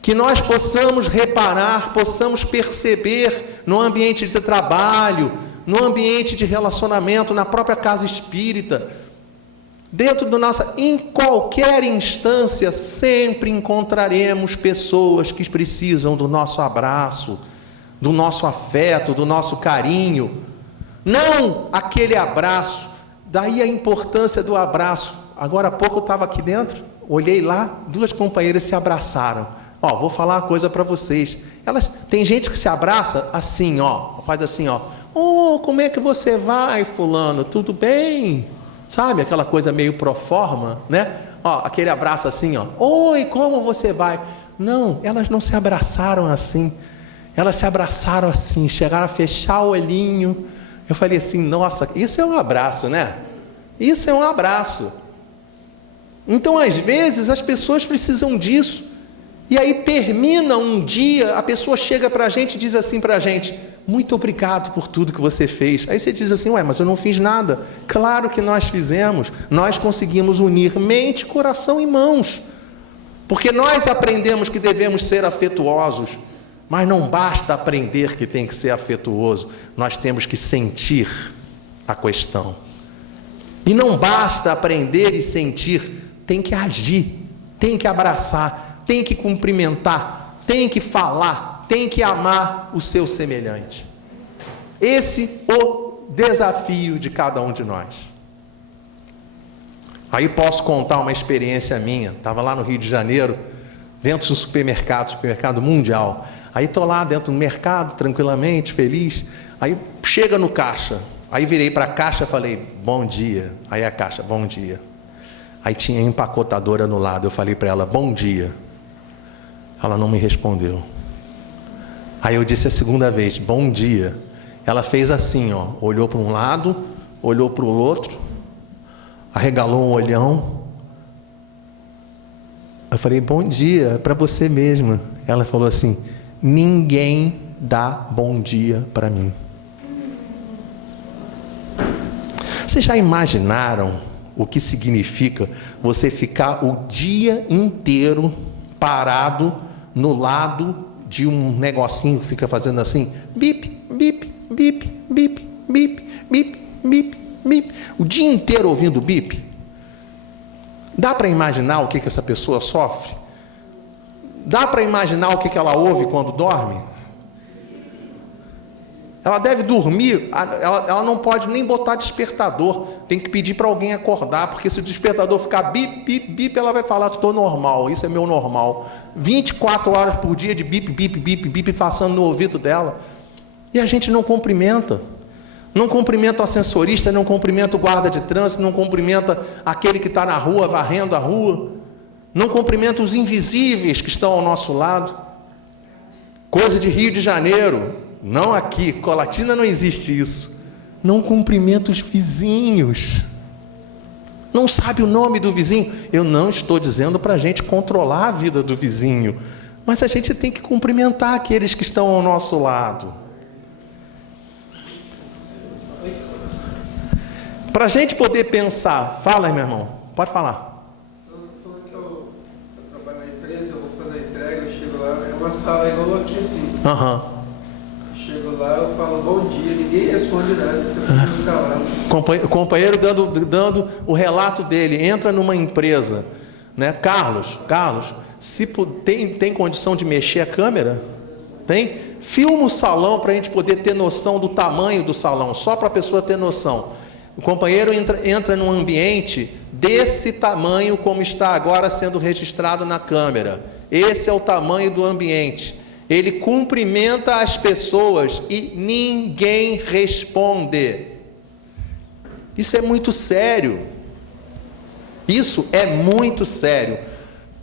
que nós possamos reparar, possamos perceber no ambiente de trabalho, no ambiente de relacionamento, na própria casa espírita, dentro do nosso... Em qualquer instância, sempre encontraremos pessoas que precisam do nosso abraço, do nosso afeto, do nosso carinho. Não aquele abraço. Daí a importância do abraço. Agora há pouco eu estava aqui dentro, olhei lá, 2 companheiras se abraçaram. Vou falar uma coisa para vocês. Tem gente que se abraça assim, faz assim, como é que você vai, fulano? Tudo bem? Sabe, aquela coisa meio pro forma, né? Aquele abraço assim, oi, como você vai? Não, elas não se abraçaram assim. Elas se abraçaram assim, chegaram a fechar o olhinho. Eu falei assim, nossa, isso é um abraço, né? Isso é um abraço. Então, às vezes, as pessoas precisam disso. E aí termina um dia, a pessoa chega para a gente e diz assim para a gente: muito obrigado por tudo que você fez. Aí você diz assim: mas eu não fiz nada. Claro que nós fizemos. Nós conseguimos unir mente, coração e mãos. Porque nós aprendemos que devemos ser afetuosos. Mas não basta aprender que tem que ser afetuoso. Nós temos que sentir a questão. E não basta aprender e sentir. Tem que agir. Tem que abraçar. Tem que cumprimentar. Tem que falar. Tem que amar o seu semelhante. Esse é o desafio de cada um de nós. Aí posso contar uma experiência minha. Estava lá no Rio de Janeiro, dentro do supermercado mundial. Aí estou lá dentro do mercado, tranquilamente, feliz. Aí chega no caixa. Aí virei para a caixa e falei: bom dia. Aí a caixa: bom dia. Aí tinha a empacotadora no lado. Eu falei para ela: bom dia. Ela não me respondeu. Aí eu disse a segunda vez: bom dia. Ela fez assim, olhou para um lado, olhou para o outro, arregalou um olhão. Eu falei: bom dia, é para você mesmo. Ela falou assim: ninguém dá bom dia para mim. Vocês já imaginaram o que significa você ficar o dia inteiro parado no lado de um negocinho que fica fazendo assim, bip, bip, bip, bip, bip, bip, bip, bip, o dia inteiro ouvindo bip? Dá para imaginar o que essa pessoa sofre? Dá para imaginar o que ela ouve quando dorme? Ela deve dormir, ela não pode nem botar despertador, tem que pedir para alguém acordar, porque se o despertador ficar bip, bip, bip, ela vai falar: estou normal, isso é meu normal. 24 horas por dia de bip, bip, bip, bip, passando no ouvido dela. E a gente não cumprimenta. Não cumprimenta o ascensorista, não cumprimenta o guarda de trânsito, não cumprimenta aquele que está na rua, varrendo a rua. Não cumprimenta os invisíveis que estão ao nosso lado. Coisa de Rio de Janeiro. Não aqui, Colatina não existe isso. Não cumprimenta os vizinhos. Não sabe o nome do vizinho. Eu não estou dizendo para a gente controlar a vida do vizinho, mas a gente tem que cumprimentar aqueles que estão ao nosso lado. Para a gente poder pensar. Fala aí, meu irmão, pode falar. Eu trabalho na empresa, eu vou fazer a entrega, eu chego lá, é uma sala igual aqui assim. Chego lá, eu falo bom dia, ninguém responde nada, eu fico calado. Companheiro dando o relato dele, entra numa empresa, né? Carlos, se tem condição de mexer a câmera? Tem? Filma o salão para a gente poder ter noção do tamanho do salão, só para a pessoa ter noção. O companheiro entra num ambiente desse tamanho como está agora sendo registrado na câmera. Esse é o tamanho do ambiente. Ele cumprimenta as pessoas e ninguém responde. Isso é muito sério. Isso é muito sério.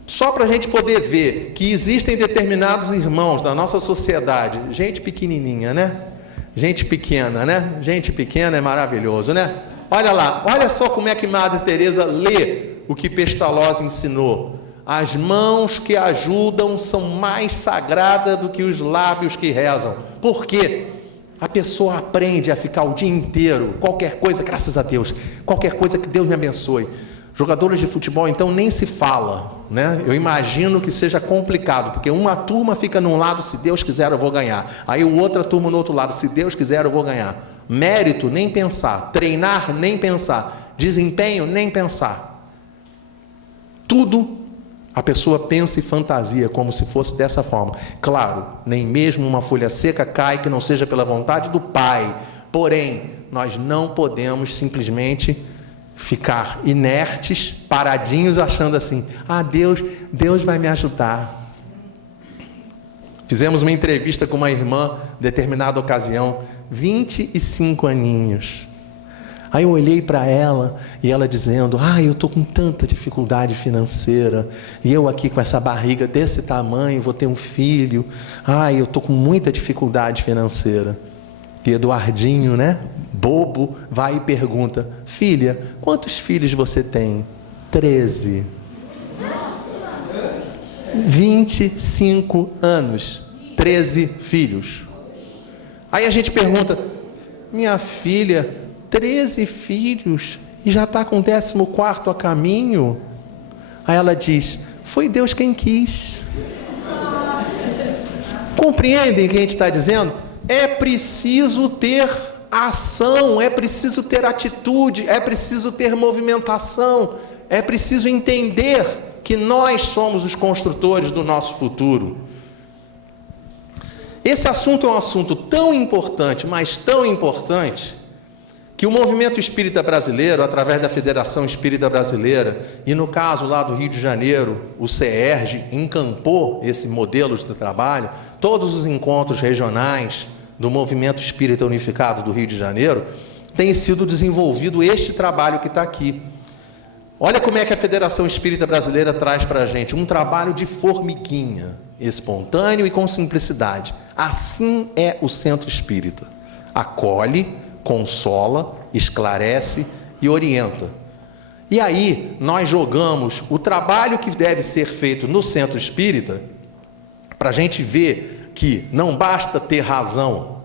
Só para a gente poder ver que existem determinados irmãos da nossa sociedade, gente pequenininha, né? Gente pequena, né? Gente pequena é maravilhoso, né? Olha lá, olha só como é que Madre Teresa lê o que Pestalozzi ensinou. As mãos que ajudam são mais sagradas do que os lábios que rezam. Por quê? A pessoa aprende a ficar o dia inteiro, qualquer coisa, graças a Deus, qualquer coisa que Deus me abençoe. Jogadores de futebol, então, nem se fala, né? Eu imagino que seja complicado, porque uma turma fica num lado, se Deus quiser eu vou ganhar. Aí outra turma no outro lado, se Deus quiser eu vou ganhar. Mérito, nem pensar. Treinar, nem pensar. Desempenho, nem pensar. Tudo a pessoa pensa e fantasia como se fosse dessa forma. Claro, nem mesmo uma folha seca cai que não seja pela vontade do Pai. Porém, nós não podemos simplesmente ficar inertes, paradinhos, achando assim, Deus vai me ajudar. Fizemos uma entrevista com uma irmã, determinada ocasião, 25 aninhos. Aí eu olhei para ela, e ela dizendo, eu estou com tanta dificuldade financeira, e eu aqui com essa barriga desse tamanho, vou ter um filho, eu estou com muita dificuldade financeira. E Eduardinho, né, bobo, vai e pergunta, filha, quantos filhos você tem? 13. 25 anos, 13 filhos. Aí a gente pergunta, minha filha, 13 filhos, e já está com o 14º a caminho? Aí ela diz, foi Deus quem quis. Compreendem o que a gente está dizendo? É preciso ter ação, é preciso ter atitude, é preciso ter movimentação, é preciso entender que nós somos os construtores do nosso futuro. Esse assunto é um assunto tão importante, mas tão importante, que o movimento espírita brasileiro, através da Federação Espírita Brasileira, e no caso lá do Rio de Janeiro, o CERJ encampou esse modelo de trabalho. Todos os encontros regionais do Movimento Espírita Unificado do Rio de Janeiro tem sido desenvolvido este trabalho que está aqui. Olha como é que a Federação Espírita Brasileira traz para a gente um trabalho de formiguinha, espontâneo e com simplicidade. Assim é o Centro Espírita. Acolhe, consola, esclarece e orienta. E aí nós jogamos o trabalho que deve ser feito no Centro Espírita para a gente ver que não basta ter razão,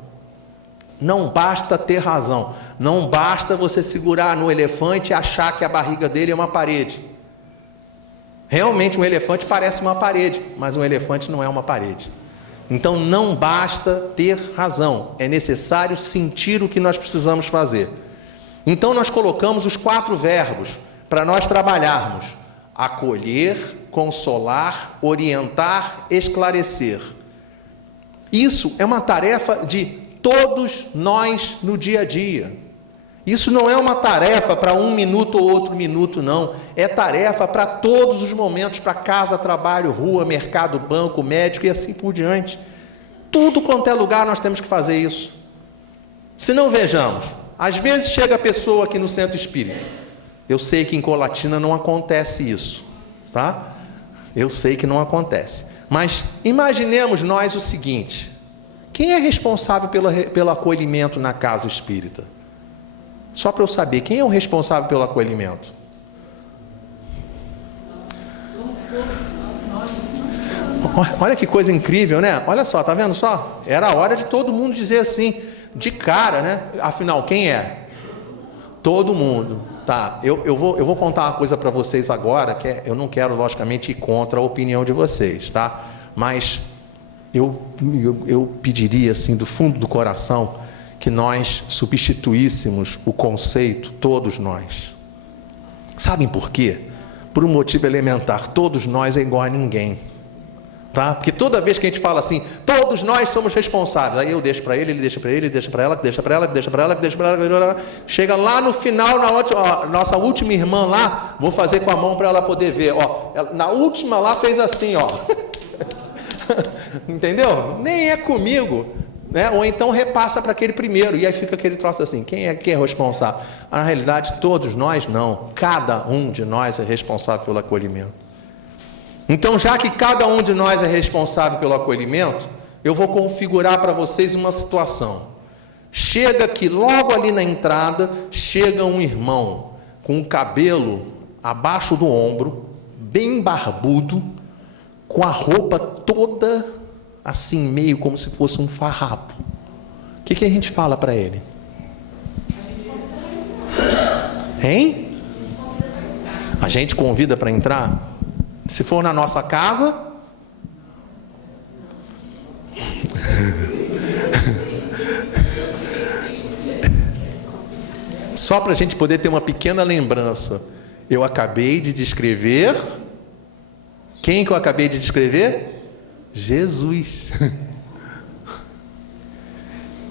não basta ter razão, não basta você segurar no elefante e achar que a barriga dele é uma parede. Realmente um elefante parece uma parede, mas um elefante não é uma parede. Então não basta ter razão, é necessário sentir o que nós precisamos fazer. Então nós colocamos os 4 verbos para nós trabalharmos: acolher, consolar, orientar, esclarecer. Isso é uma tarefa de todos nós no dia a dia. Isso não é uma tarefa para um minuto ou outro minuto, não. É tarefa para todos os momentos, para casa, trabalho, rua, mercado, banco, médico e assim por diante. Tudo quanto é lugar nós temos que fazer isso. Se não, vejamos, às vezes chega a pessoa aqui no Centro Espírita. Eu sei que em Colatina não acontece isso, tá? Eu sei que não acontece. Mas imaginemos nós o seguinte: quem é responsável pelo acolhimento na casa espírita? Só para eu saber, quem é o responsável pelo acolhimento? Olha que coisa incrível, né? Olha só, tá vendo só? Era a hora de todo mundo dizer assim, de cara, né? Afinal, quem é? Todo mundo. Tá, eu vou contar uma coisa para vocês agora, que eu não quero, logicamente, ir contra a opinião de vocês, tá? Mas eu pediria, assim, do fundo do coração, que nós substituíssemos o conceito todos nós. Sabem por quê? Por um motivo elementar: todos nós é igual a ninguém. tá? Porque toda vez que a gente fala assim, todos nós somos responsáveis, aí eu deixo para ele deixa para ele, ele deixa para ela, deixa para ela, deixa para ela, deixa para ela, chega lá no final, nossa última irmã lá, vou fazer com a mão para ela poder ver, ó, na última lá fez assim, ó, entendeu? Nem é comigo, né? Ou então repassa para aquele primeiro, e aí fica aquele troço assim, quem é responsável? Na realidade, todos nós não, cada um de nós é responsável pelo acolhimento. Então, já que cada um de nós é responsável pelo acolhimento, eu vou configurar para vocês uma situação. Chega que logo ali na entrada, chega um irmão com o cabelo abaixo do ombro, bem barbudo, com a roupa toda assim, meio como se fosse um farrapo. O que a gente fala para ele? Hein? A gente convida para entrar? Se for na nossa casa, só para a gente poder ter uma pequena lembrança, eu acabei de descrever, quem que eu acabei de descrever? Jesus.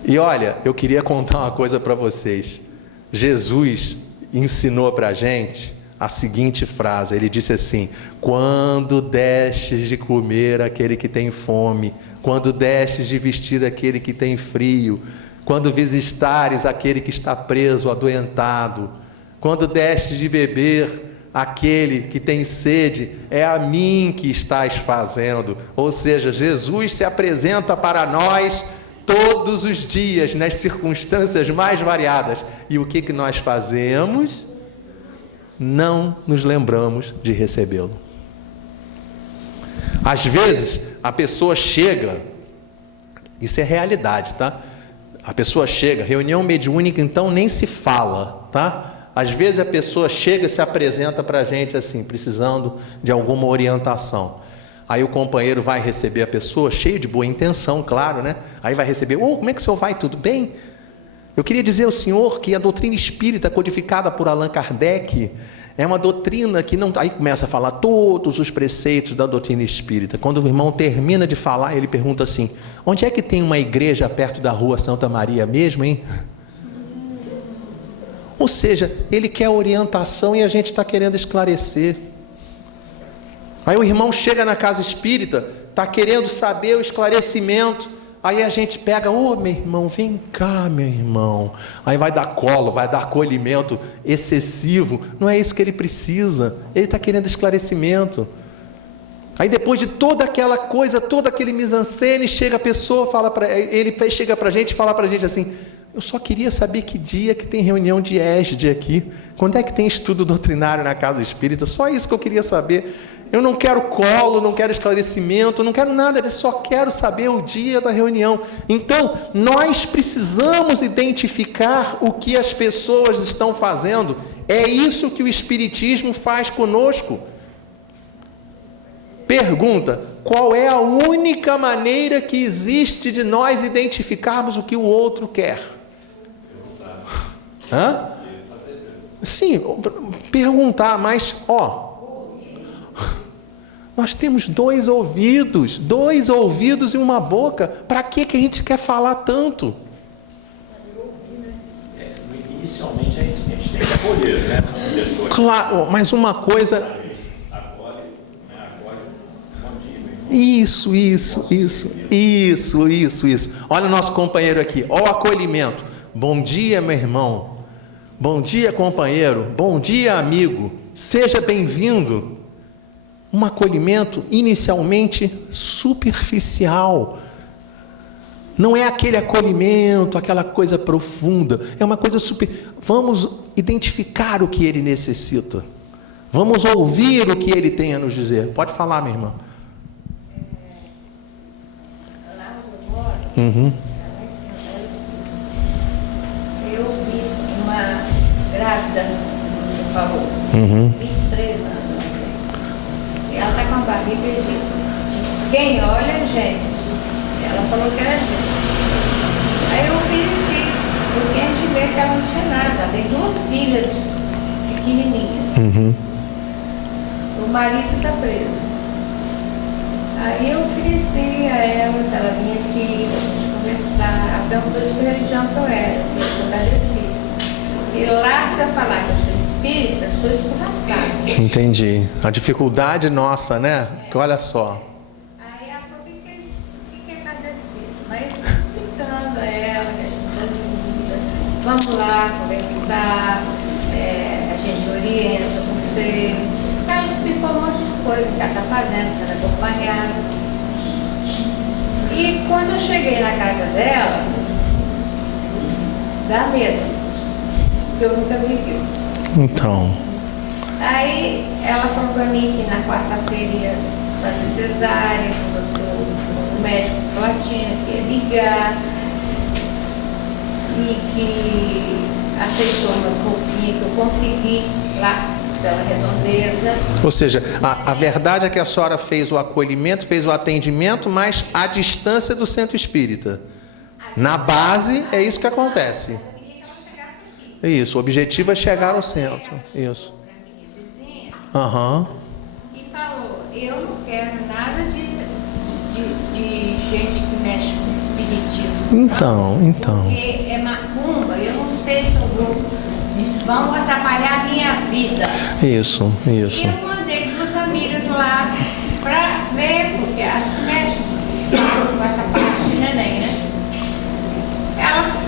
E olha, eu queria contar uma coisa para vocês. Jesus ensinou para a gente a seguinte frase, ele disse assim: quando destes de comer aquele que tem fome, quando destes de vestir aquele que tem frio, quando visitares aquele que está preso, adoentado, quando destes de beber aquele que tem sede, é a mim que estás fazendo. Ou seja, Jesus se apresenta para nós todos os dias, nas circunstâncias mais variadas. E o que nós fazemos? Não nos lembramos de recebê-lo. Às vezes a pessoa chega, isso é realidade, tá? A pessoa chega, reunião mediúnica então nem se fala, tá? Às vezes a pessoa chega e se apresenta para a gente assim, precisando de alguma orientação. Aí o companheiro vai receber a pessoa, cheio de boa intenção, claro, né? Aí vai receber, como é que o senhor vai? Tudo bem? Eu queria dizer ao senhor que a doutrina espírita codificada por Allan Kardec é uma doutrina que não... Aí começa a falar todos os preceitos da doutrina espírita. Quando o irmão termina de falar, ele pergunta assim: onde é que tem uma igreja perto da rua Santa Maria mesmo, hein? Ou seja, ele quer orientação e a gente está querendo esclarecer. Aí o irmão chega na casa espírita, está querendo saber o esclarecimento. Aí a gente pega, meu irmão, vem cá, meu irmão. Aí vai dar colo, vai dar acolhimento excessivo. Não é isso que ele precisa. Ele está querendo esclarecimento. Aí depois de toda aquela coisa, todo aquele mise-en-scène, chega a pessoa, ele chega para a gente e fala para a gente assim: eu só queria saber que dia que tem reunião de ESD aqui. Quando é que tem estudo doutrinário na casa espírita? Só isso que eu queria saber. Eu não quero colo, não quero esclarecimento, não quero nada disso, só quero saber o dia da reunião. Então, nós precisamos identificar o que as pessoas estão fazendo. É isso que o Espiritismo faz conosco. Pergunta: qual é a única maneira que existe de nós identificarmos o que o outro quer? Hã? Sim, perguntar, mas nós temos dois ouvidos e uma boca. Para que a gente quer falar tanto? Inicialmente a gente tem que acolher, né? Claro, mas uma coisa... Acolhe, bom dia. Isso. Olha o nosso companheiro aqui. Olha o acolhimento. Bom dia, meu irmão. Bom dia, companheiro. Bom dia, amigo. Seja bem-vindo. Um acolhimento inicialmente superficial. Não é aquele acolhimento, aquela coisa profunda. É uma coisa super... Vamos identificar o que ele necessita. Vamos ouvir o que ele tem a nos dizer. Pode falar, minha irmã. Lá onde eu moro, eu vi uma grávida, você falou, 23 anos. E ela está com a barriga de quem olha, gente. Ela falou que era gente. Aí eu ofereci, porque a gente vê que ela não tinha nada. Ela tem 2 filhas pequenininhas. O marido está preso. Aí eu ofereci a ela, ela vinha aqui pra gente conversar. Ela perguntou de que religião que eu era. Eu sou kardecista. E lá, se eu falar que eu sou espírita, eu sou escorraçada. Entendi. A dificuldade nossa, né? Que olha só. Aí ela falou, o que é kardecista? Mas eu fui explicando a ela que a gente ajuda. Vamos lá conversar, a gente orienta você. Ela explicou um monte de coisa que ela está fazendo, sendo acompanhada. E quando eu cheguei na casa dela, dá medo, porque eu nunca vi aquilo. Então. Aí ela falou para mim que na quarta-feira ia fazer cesárea, o médico de Latina que ia ligar e que aceitou umas roupinhas que eu consegui lá. Pela redondeza. Ou seja, a verdade é que a senhora fez o acolhimento, fez o atendimento, mas à distância do centro espírita. Na base, é isso que acontece. Eu queria que ela chegasse aqui. Isso, o objetivo é chegar ao centro. Isso. Para minha vizinha Aham. e falou: eu não quero nada de gente que mexe com espiritismo. Então. Porque é macumba, eu não sei se eu vão atrapalhar a minha vida. Isso. E eu mandei 2 amigas lá para ver, porque as mexem com essa parte de neném, né?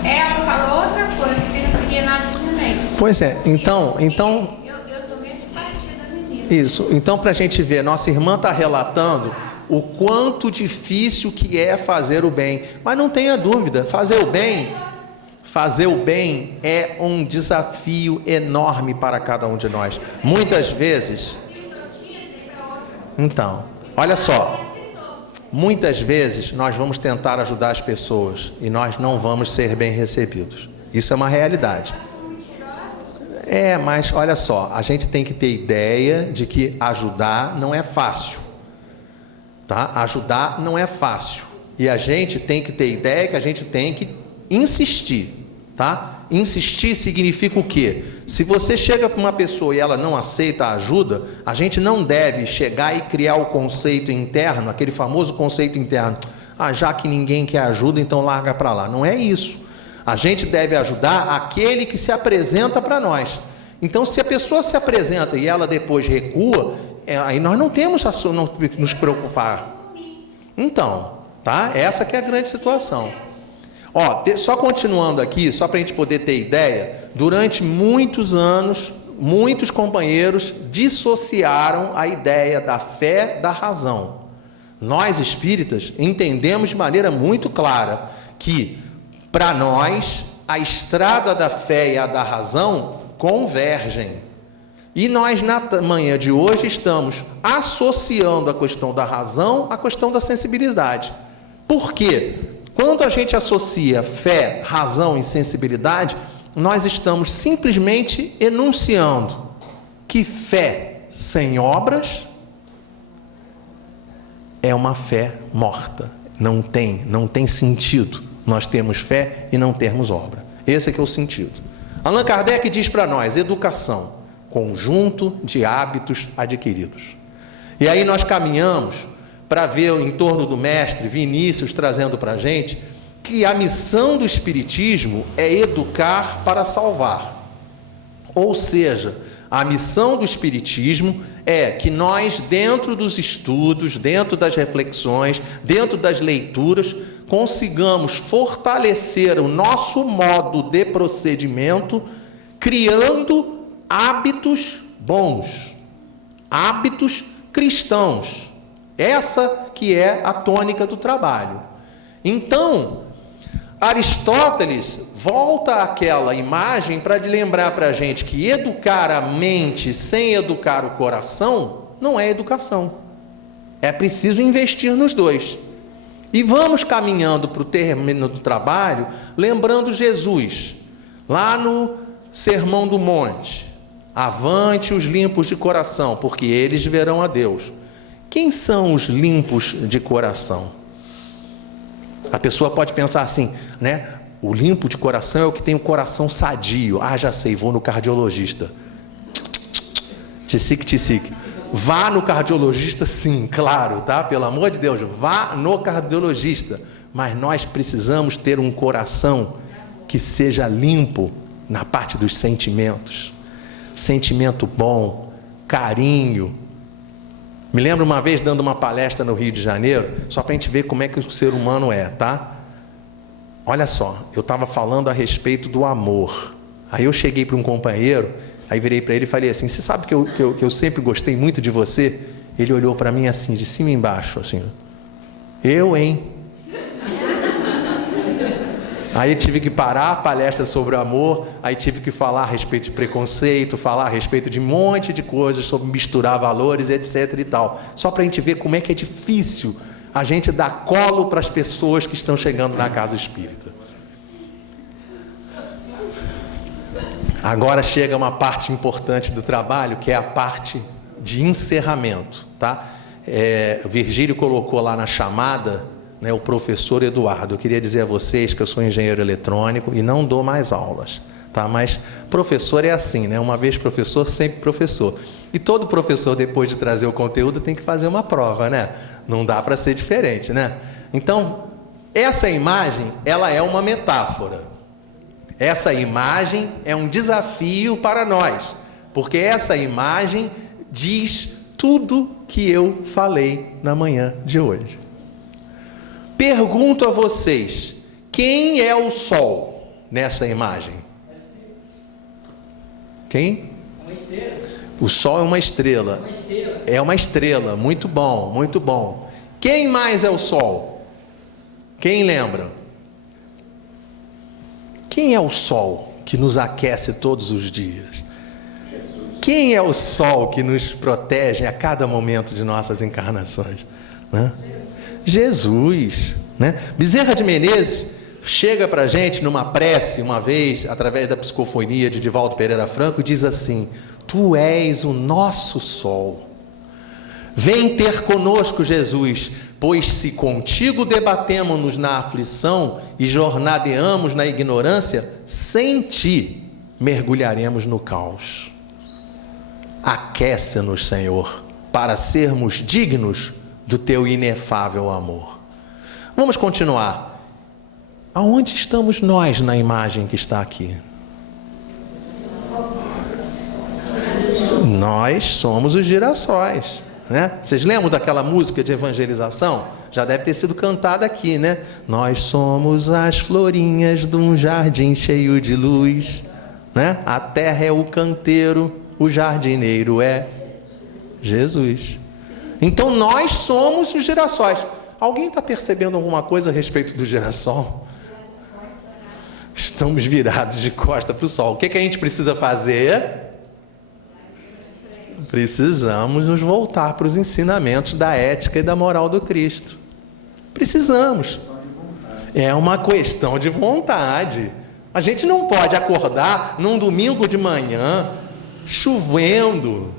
Ela falou outra coisa, que não queria nada de neném. Pois é, então. Eu tomei de partida da menina. Isso. Então, para a gente ver, nossa irmã está relatando o quanto difícil que é fazer o bem. Mas não tenha dúvida, fazer o bem é um desafio enorme para cada um de nós. Muitas vezes. Então, olha só. Muitas vezes nós vamos tentar ajudar as pessoas e nós não vamos ser bem recebidos. Isso é uma realidade. Mas olha só, a gente tem que ter ideia de que ajudar não é fácil. Tá? Ajudar não é fácil. E a gente tem que ter ideia que a gente tem que insistir. Tá? Insistir significa o quê? Se você chega para uma pessoa e ela não aceita a ajuda, a gente não deve chegar e criar o conceito interno, aquele famoso conceito interno. Já que ninguém quer ajuda, então larga para lá. Não é isso. A gente deve ajudar aquele que se apresenta para nós. Então, se a pessoa se apresenta e ela depois recua, aí nós não temos a nos preocupar. Então, tá? Essa que é a grande situação. Só continuando aqui, só para a gente poder ter ideia, durante muitos anos, muitos companheiros dissociaram a ideia da fé da razão. Nós espíritas entendemos de maneira muito clara que, para nós, a estrada da fé e a da razão convergem. E nós, na manhã de hoje, estamos associando a questão da razão à questão da sensibilidade. Por quê? Quando a gente associa fé, razão e sensibilidade, nós estamos simplesmente enunciando que fé sem obras é uma fé morta. Não tem sentido nós termos fé e não termos obra. Esse é que é o sentido. Allan Kardec diz para nós: educação, conjunto de hábitos adquiridos. E aí nós caminhamos para ver em torno do mestre Vinícius trazendo para a gente que a missão do Espiritismo é educar para salvar. Ou seja, a missão do Espiritismo é que nós, dentro dos estudos, dentro das reflexões, dentro das leituras, consigamos fortalecer o nosso modo de procedimento, criando hábitos bons, hábitos cristãos. Essa que é a tônica do trabalho. Então, Aristóteles volta àquela imagem para lembrar para a gente que educar a mente sem educar o coração não é educação. É preciso investir nos dois. E vamos caminhando para o término do trabalho, lembrando Jesus, lá no Sermão do Monte: avante os limpos de coração, porque eles verão a Deus. Quem são os limpos de coração? A pessoa pode pensar assim, né? O limpo de coração é o que tem o coração sadio. Já sei, vou no cardiologista. Tisic. Vá no cardiologista, sim, claro, tá? Pelo amor de Deus, vá no cardiologista. Mas nós precisamos ter um coração que seja limpo na parte dos sentimentos. Sentimento bom, carinho. Me lembro uma vez dando uma palestra no Rio de Janeiro, só para a gente ver como é que o ser humano é, tá? Olha só, eu estava falando a respeito do amor. Aí eu cheguei para um companheiro, aí virei para ele e falei assim: você sabe que eu sempre gostei muito de você? Ele olhou para mim assim, de cima e embaixo, assim. Eu, hein? Aí tive que parar a palestra sobre o amor, aí tive que falar a respeito de preconceito, falar a respeito de um monte de coisas, sobre misturar valores, etc e tal. Só para a gente ver como é que é difícil a gente dar colo para as pessoas que estão chegando na casa espírita. Agora chega uma parte importante do trabalho, que é a parte de encerramento, tá? Virgílio colocou lá na chamada, né, o professor Eduardo. Eu queria dizer a vocês que eu sou engenheiro eletrônico e não dou mais aulas, tá? Mas professor é assim, né? Uma vez professor, sempre professor. E todo professor, depois de trazer o conteúdo, tem que fazer uma prova, né? Não dá para ser diferente, né? Então, essa imagem, ela é uma metáfora. Essa imagem é um desafio para nós, porque essa imagem diz tudo que eu falei na manhã de hoje. Pergunto a vocês, quem é o sol nessa imagem? Quem? Uma estrela. O sol é uma estrela. Uma estrela. É uma estrela, muito bom, muito bom. Quem mais é o sol? Quem lembra? Quem é o sol que nos aquece todos os dias? Quem é o sol que nos protege a cada momento de nossas encarnações? Né? Jesus, né? Bezerra de Menezes chega para a gente numa prece, uma vez, através da psicofonia de Divaldo Pereira Franco, e diz assim: tu és o nosso sol. Vem ter conosco, Jesus, pois se contigo debatemos-nos na aflição e jornadeamos na ignorância, sem ti mergulharemos no caos. Aquece-nos, Senhor, para sermos dignos do teu inefável amor. Vamos continuar. Aonde estamos nós na imagem que está aqui? Nós somos os girassóis, né? Vocês lembram daquela música de evangelização? Já deve ter sido cantada aqui, né? Nós somos as florinhas de um jardim cheio de luz, né? A terra é o canteiro, o jardineiro é Jesus. Então nós somos os girassóis. Alguém está percebendo alguma coisa a respeito do girassol? Estamos virados de costa para o sol. O que a gente precisa fazer? Precisamos nos voltar para os ensinamentos da ética e da moral do Cristo. Precisamos. É uma questão de vontade. A gente não pode acordar num domingo de manhã, chovendo,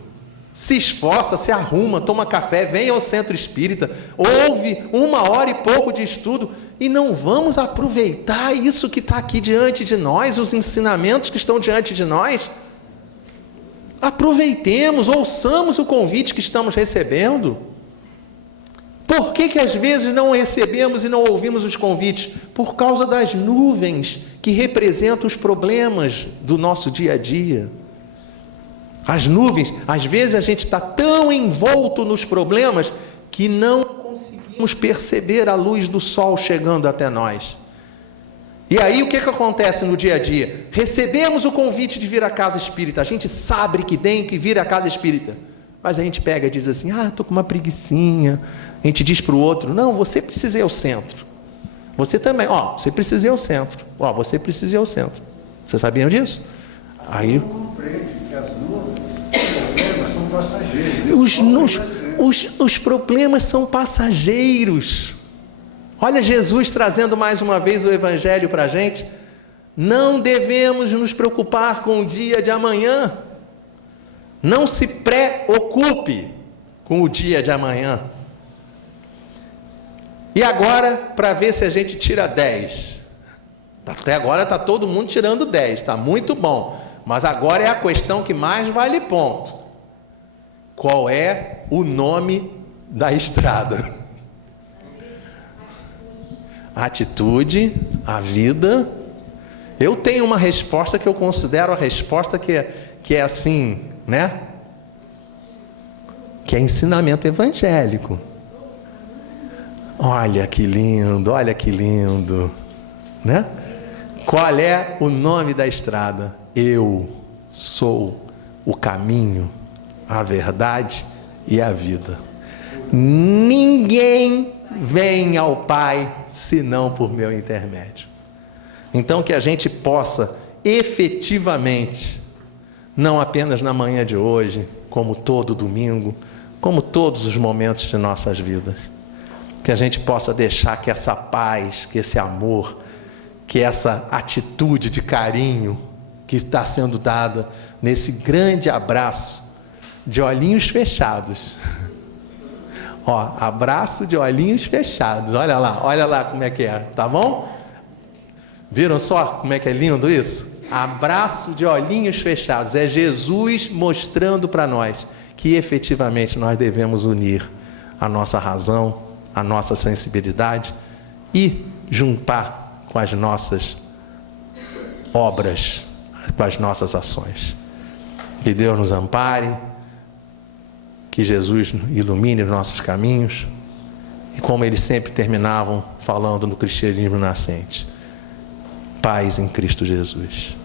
se esforça, se arruma, toma café, vem ao centro espírita, ouve 1h e pouco de estudo e não vamos aproveitar isso que está aqui diante de nós, os ensinamentos que estão diante de nós. Aproveitemos, ouçamos o convite que estamos recebendo. Por que às vezes não recebemos e não ouvimos os convites? Por causa das nuvens que representam os problemas do nosso dia a dia. As nuvens, às vezes a gente está tão envolto nos problemas que não conseguimos perceber a luz do sol chegando até nós. E aí o que acontece no dia a dia? Recebemos o convite de vir à casa espírita, a gente sabe que tem que vir à casa espírita, mas a gente pega e diz assim: estou com uma preguicinha. A gente diz para o outro: não, você precisa ir ao centro. Você também, você precisa ir ao centro. Você precisa ir ao centro. Vocês sabiam disso? Aí compreende que as nuvens são passageiros. Os problemas são passageiros. Olha Jesus trazendo mais uma vez o Evangelho para a gente. Não devemos nos preocupar com o dia de amanhã. Não se preocupe com o dia de amanhã. E agora, para ver se a gente tira 10. Até agora está todo mundo tirando 10, está muito bom. Mas agora é a questão que mais vale ponto. qual é o nome da estrada? Atitude, a vida. Eu tenho uma resposta que eu considero a resposta que é assim, né? Que é ensinamento evangélico. Olha que lindo, né? Qual é o nome da estrada? Eu sou o caminho, a verdade e a vida. Ninguém vem ao Pai senão por meu intermédio. Então que a gente possa efetivamente, não apenas na manhã de hoje, como todo domingo, como todos os momentos de nossas vidas, que a gente possa deixar que essa paz, que esse amor, que essa atitude de carinho que está sendo dada nesse grande abraço de olhinhos fechados. Ó, abraço de olhinhos fechados. Olha lá como é que é, tá bom? Viram só como é que é lindo isso? Abraço de olhinhos fechados. É Jesus mostrando para nós que efetivamente nós devemos unir a nossa razão, a nossa sensibilidade e juntar com as nossas obras, com as nossas ações. Que Deus nos ampare, que Jesus ilumine os nossos caminhos, e como eles sempre terminavam falando no cristianismo nascente: paz em Cristo Jesus.